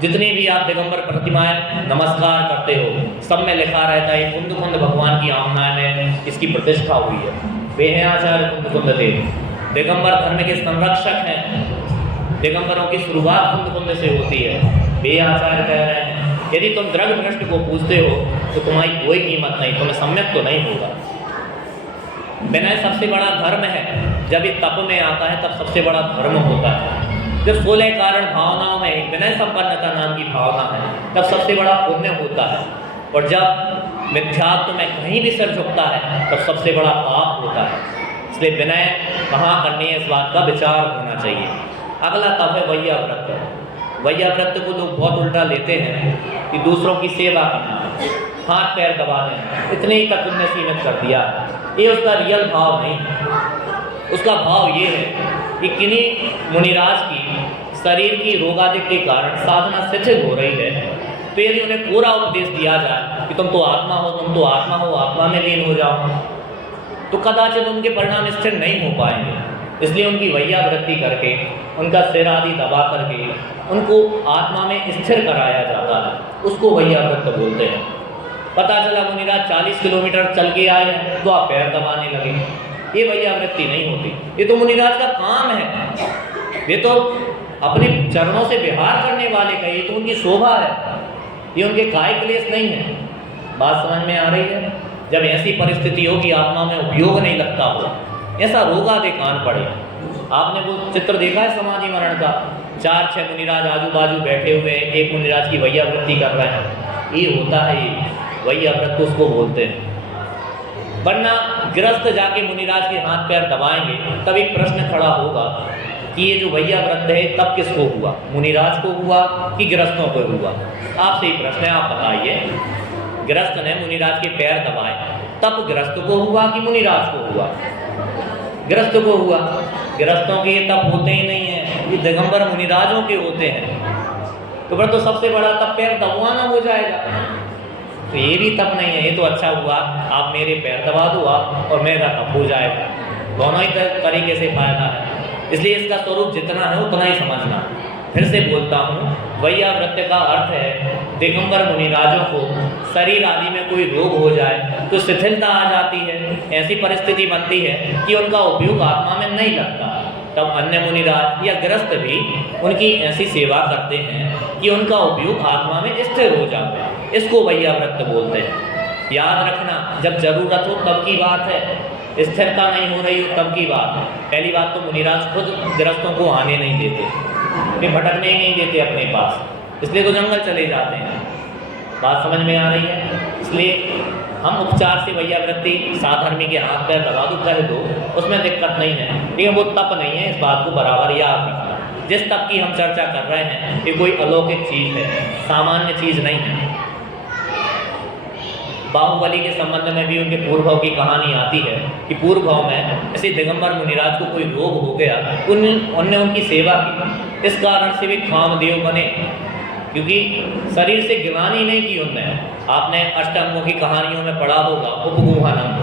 जितनी भी आप दिगंबर प्रतिमाएं नमस्कार करते हो, सब में लिखा रहता है कुंद भगवान की आमना में इसकी प्रतिष्ठा हुई है। वे हैं आचार्य कुंद देव, दिगंबर धर्म के संरक्षक हैं। दिगंबरों की शुरुआत कुंद से होती है। वे आचार्य कह रहे हैं यदि तुम द्रग भ्रष्ट को पूजते हो तो तुम्हारी कोई कीमत नहीं, तुम्हें सम्यक तो नहीं होगा। विनय सबसे बड़ा धर्म है। जब ये तप में आता है तब सबसे बड़ा धर्म होता है। जब 16 कारण भावनाओं में एक विनय संपन्नता नाम की भावना है तब सबसे बड़ा पुण्य होता है। और जब मिथ्यात्व में कहीं भी सिर झुकता है तब सबसे बड़ा पाप होता है। इसलिए विनय कहाँ करनी है, इस बात का विचार होना चाहिए। अगला तप है वैयाव्रत। वैयाव्रत को लोग बहुत उल्टा लेते हैं कि दूसरों की सेवा करना, हाथ पैर दबा देना, इतने ही तक उनने सीमित कर दिया। ये उसका रियल भाव नहीं है। उसका भाव ये है कि किन्हीं मुनिराज की शरीर की रोगादिक के कारण साधना शिथिल हो रही है, तो यदि उन्हें पूरा उपदेश दिया जाए कि तुम तो आत्मा हो, तुम तो आत्मा हो, आत्मा में लीन हो जाओ, तो कदाचित उनके परिणाम स्थिर नहीं हो पाएंगे। इसलिए उनकी वैयावृत्ति करके उनका सिर आदि दबा करके उनको आत्मा में स्थिर कराया जाता है, उसको वैयावृत्त बोलते हैं। पता चला मुनिराज 40 किलोमीटर चल के आए हैं तो आप पैर दबाने लगे, ये वैयावृत्ति नहीं होती। ये तो मुनिराज का काम है, ये तो अपने चरणों से विहार करने वाले का, ये तो उनकी शोभा है, ये उनके काय क्लेश नहीं है। बात समझ में आ रही है? जब ऐसी परिस्थिति हो कि आत्मा में उपयोग नहीं लगता हो, ऐसा रोगा दे कान पड़े। आपने वो चित्र देखा है समाधि मरण का, 4-6 मुनिराज आजू बाजू बैठे हुए, एक मुनिराज की वैयावृत्ति कर रहे हैं, ये होता है, ये वैयावृत्त उसको बोलते हैं। वरना गृहस्थ जाके मुनिराज के हाथ पैर दबाएंगे तब एक प्रश्न खड़ा होगा कि ये जो वैयावृत्त है तब किसको हुआ, मुनिराज को हुआ कि गृहस्थों को हुआ? आपसे ही प्रश्न है, आप बताइए। गृहस्थ ने मुनिराज के पैर दबाए तब गृहस्थ को हुआ कि मुनिराज को हुआ? गृहस्थ को हुआ। गृहस्थों के ये तप होते ही नहीं है, ये दिगंबर मुनिराजों के होते हैं। तो फिर तो सबसे बड़ा तप पैर दबाना हो जाएगा, तो ये भी तप नहीं है। ये तो अच्छा हुआ आप मेरे पैर दबा दो आप और मेरा तप हो जाएगा, दोनों ही तरीके से फायदा है। इसलिए इसका स्वरूप जितना है उतना ही समझना। फिर से बोलता हूँ, वैयावृत्त का अर्थ है दिगंबर मुनिराजों को शरीर आदि में कोई रोग हो जाए तो शिथिलता आ जाती है, ऐसी परिस्थिति बनती है कि उनका उपयोग आत्मा में नहीं लगता, तब अन्य मुनिराज या गृहस्थ भी उनकी ऐसी सेवा करते हैं कि उनका उपयोग आत्मा में स्थिर हो जाता है। इसको वैयावृत्त बोलते हैं। याद रखना, जब जरूरत हो तब की बात है, स्थिरता नहीं हो रही हो तब की बात है। पहली बात तो मुनिराज खुद गृहस्थों को आने नहीं देते, वे भटकने ही नहीं देते अपने पास, इसलिए तो जंगल चले जाते हैं। बात समझ में आ रही है? इसलिए हम उपचार से वैयावृत्ति साधर्मी के हाथ पैर दबा दो कह दो, उसमें दिक्कत नहीं है, लेकिन वो तप नहीं है, इस बात को बराबर याद रखना। जिस तप की हम चर्चा कर रहे हैं ये कोई अलौकिक चीज़ है, सामान्य चीज़ नहीं है। बाहुबली के संबंध में भी उनके पूर्वभाव की कहानी आती है कि पूर्वभाव में ऐसे दिगंबर मुनिराज को कोई रोग हो गया, उनने उनकी सेवा की, इस कारण से वे कामदेव बने, क्योंकि शरीर से गिलानी नहीं की उनने। आपने अष्टांगों की कहानियों में पढ़ा होगा, उपगुहानंद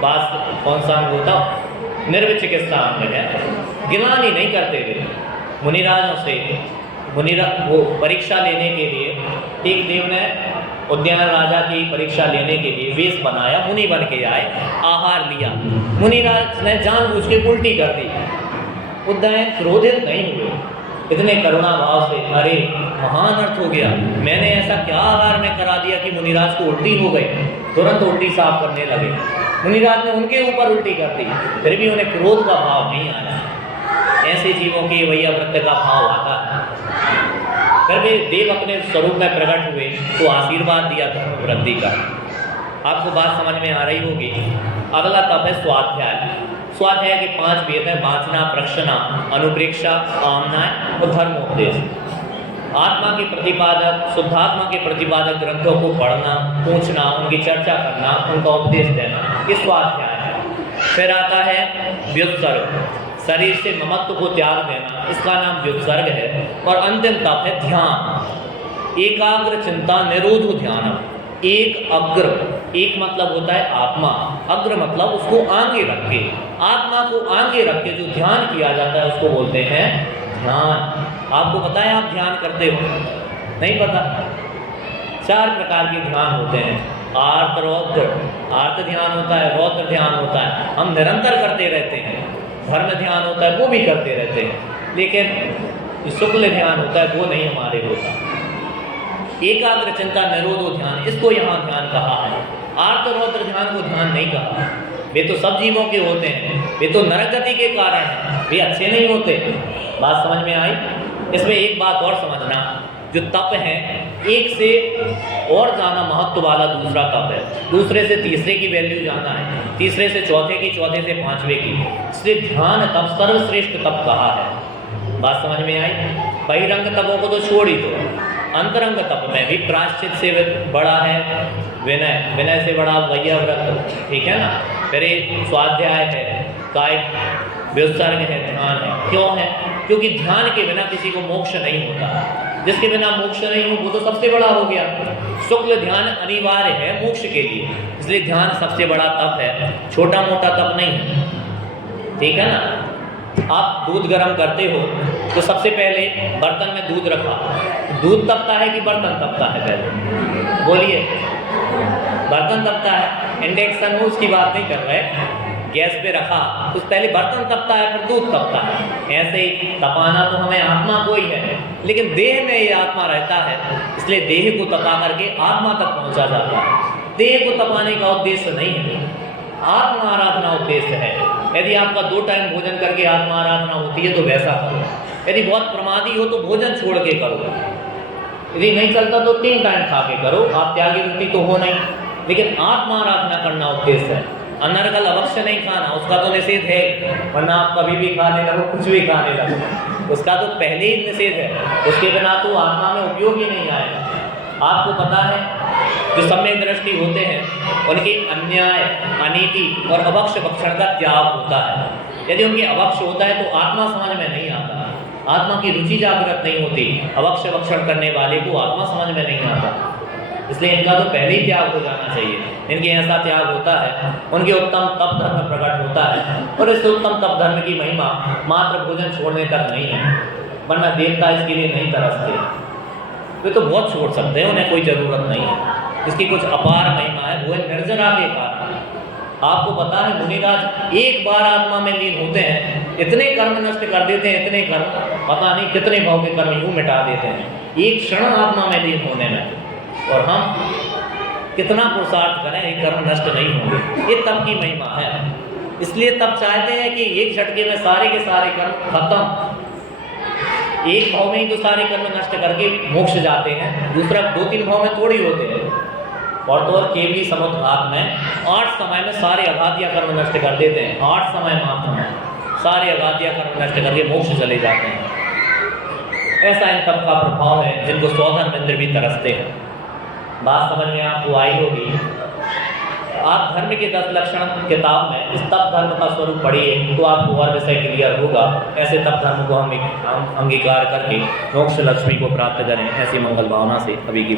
बात कौन सा अंग होता, निर्विचिकित्सा अंग है, गिलानी नहीं करते थे मुनिराजों से। वो परीक्षा लेने के लिए एक देव ने उद्यान राजा की परीक्षा लेने के लिए वेश बनाया, मुनि बन के आए, आहार लिया, मुनिराज ने जानबूझ के उल्टी कर दी। उद्यान क्रोधित नहीं हुए, इतने करुणा भाव से, अरे महान अर्थ हो गया, मैंने ऐसा क्या आहार में करा दिया कि मुनिराज को उल्टी हो गई। तुरंत उल्टी साफ करने लगे, मुनिराज ने उनके ऊपर उल्टी कर दी, फिर भी उन्हें क्रोध का भाव नहीं आया। ऐसे जीवों के वैयावृत्त का भाव आता है। फिर वे देव अपने स्वरूप में प्रकट हुए तो आशीर्वाद दिया धर्म वृद्धि का। आपको बात समझ में आ रही होगी। अगला तप है स्वाध्याय। स्वाध्याय के 5 वेद हैं, वाचना, प्रक्षना, अनुप्रेक्षा, आमना और धर्मोपदेश। आत्मा के प्रतिपादक, शुद्धात्मा के प्रतिपादक ग्रंथों को पढ़ना, पूछना, उनकी चर्चा करना, उनका उपदेश देना, ये स्वाध्याय है। फिर आता है व्युत्सर्ग, शरीर से ममत्व को त्याग देना, इसका नाम व्युत्सर्ग है। और अंतिम तप है ध्यान, एकाग्र चिंता निरोध ध्यान। एक अग्र, एक मतलब होता है आत्मा, अग्र मतलब उसको आगे रख के, आत्मा को आगे रख के जो ध्यान किया जाता है उसको बोलते हैं ध्यान। आपको पता है आप ध्यान करते हो? नहीं पता? 4 प्रकार के ध्यान होते हैं। आर्त रौद्र, आर्त ध्यान होता है, रौद्र ध्यान होता है, हम निरंतर करते रहते हैं। धर्म ध्यान होता है, वो भी करते रहते हैं, लेकिन शुक्ल ध्यान होता है वो नहीं हमारे होता। एकाग्र चिंता निरोधो ध्यान, इसको यहाँ ध्यान कहा है। आर्त रौद्र ध्यान को ध्यान नहीं कहा। वे तो सब जीवों के होते हैं, वे तो नरगति के कारण हैं, वे अच्छे नहीं होते। बात समझ में आई? इसमें एक बात और समझना, जो तप है एक से और ज़्यादा महत्व वाला दूसरा तप है, दूसरे से तीसरे की वैल्यू जाना है, तीसरे से चौथे की, चौथे से 5वें की। इसलिए ध्यान तप सर्वश्रेष्ठ तप कहा है। बात समझ में आई? बहिरंग तपों को तो छोड़ ही दो, अंतरंग तप में भी प्रायश्चित से बड़ा है विनय, विनय से बड़ा वैयाव्रत, ठीक है ना। फिर एक स्वाध्याय है, कायिक व्युत्सर्ग है, ध्यान है। क्यों है? क्योंकि ध्यान के बिना किसी को मोक्ष नहीं होता। जिसके बिना मोक्ष नहीं हो वो तो सबसे बड़ा हो गया। शुक्ल ध्यान अनिवार्य है मोक्ष के लिए, इसलिए ध्यान सबसे बड़ा तप है, छोटा मोटा तप नहीं है, ठीक है ना। आप दूध गर्म करते हो तो सबसे पहले बर्तन में दूध रखा, दूध तपता है कि बर्तन तपता है? पहले बोलिए, बर्तन तपता है। इंडक्शन में उसकी बात नहीं कर रहे, गैस पे रखा तो पहले बर्तन तपता है फिर दूध तपता है। ऐसे ही तपाना तो हमें आत्मा को ही है, लेकिन देह में ये आत्मा रहता है, इसलिए देह को तपा करके आत्मा तक पहुंचा जाता है। देह को तपाने का उद्देश्य नहीं है, आत्मा आराधना उद्देश्य है। यदि आपका 2 टाइम भोजन करके आत्मा आराधना होती है तो वैसा करो। यदि बहुत प्रमादी हो तो भोजन छोड़ के करो, यदि नहीं चलता तो 3 टाइम खा के करो। आप त्यागी वृत्ति तो हो नहीं, लेकिन आत्मा आराधना करना उद्देश्य है। अनर्गल अवश्य नहीं खाना, उसका तो निषेध है, वरना आप कभी भी खाने लगो, कुछ भी खाने लगो, उसका तो पहले ही निषेध है। उसके बिना तो आत्मा में उपयोग ही नहीं आएगा। आपको पता है जो सम्यक दृष्टि होते हैं उनके अन्याय, अनीति और अभक्ष भक्षण का त्याग होता है। यदि उनके अभक्ष होता है तो आत्मा समझ में नहीं आता, आत्मा की रुचि जागृत नहीं होती। अभक्ष भक्षण करने वाले को आत्मा समझ में नहीं आता, इसलिए इनका तो पहले ही त्याग हो जाना चाहिए। इनके ऐसा त्याग होता है, उनके उत्तम तप धर्म प्रकट होता है, और इस उत्तम तप धर्म की महिमा मात्र भोजन छोड़ने तक नहीं है, वरना देवता इसके लिए नहीं तरसते। वे तो बहुत छोड़ सकते हैं, उन्हें कोई ज़रूरत नहीं है। इसकी कुछ अपार महिमा है, वो है निर्जरा के कारण। आपको पता है मुनिराज एक बार आत्मा में लीन होते हैं, इतने कर्म नष्ट कर देते हैं, इतने कर्म, पता नहीं कितने भाव के कर्म यूँ मिटा देते हैं एक क्षण आत्मा में लीन होने में। और हम कितना पुरुषार्थ करें, ये कर्म नष्ट नहीं होंगे। ये तप की महिमा है, इसलिए तब चाहते हैं कि एक झटके में सारे के सारे कर्म खत्म। एक भाव में ही तो सारे कर्म नष्ट करके मोक्ष जाते हैं, दूसरा 2-3 भाव में थोड़ी होते हैं। और तो और केवली समुद्घात में 8 समय में सारे अघातिया कर्म नष्ट कर देते हैं। 8 समय मात्र में सारे अघातिया कर्म नष्ट करके मोक्ष चले जाते हैं। ऐसा इन तप का प्रभाव है, जिनको 100 धर्मेंद्र भी तरसते हैं। बात समझ में आपको आई होगी। आप धर्म के 10 लक्षण किताब में इस तप धर्म का स्वरूप पढ़िए तो आपको और विषय क्लियर होगा। ऐसे तप धर्म को हम अंगीकार करके मोक्ष लक्ष्मी को प्राप्त करें, ऐसी मंगल भावना से अभी की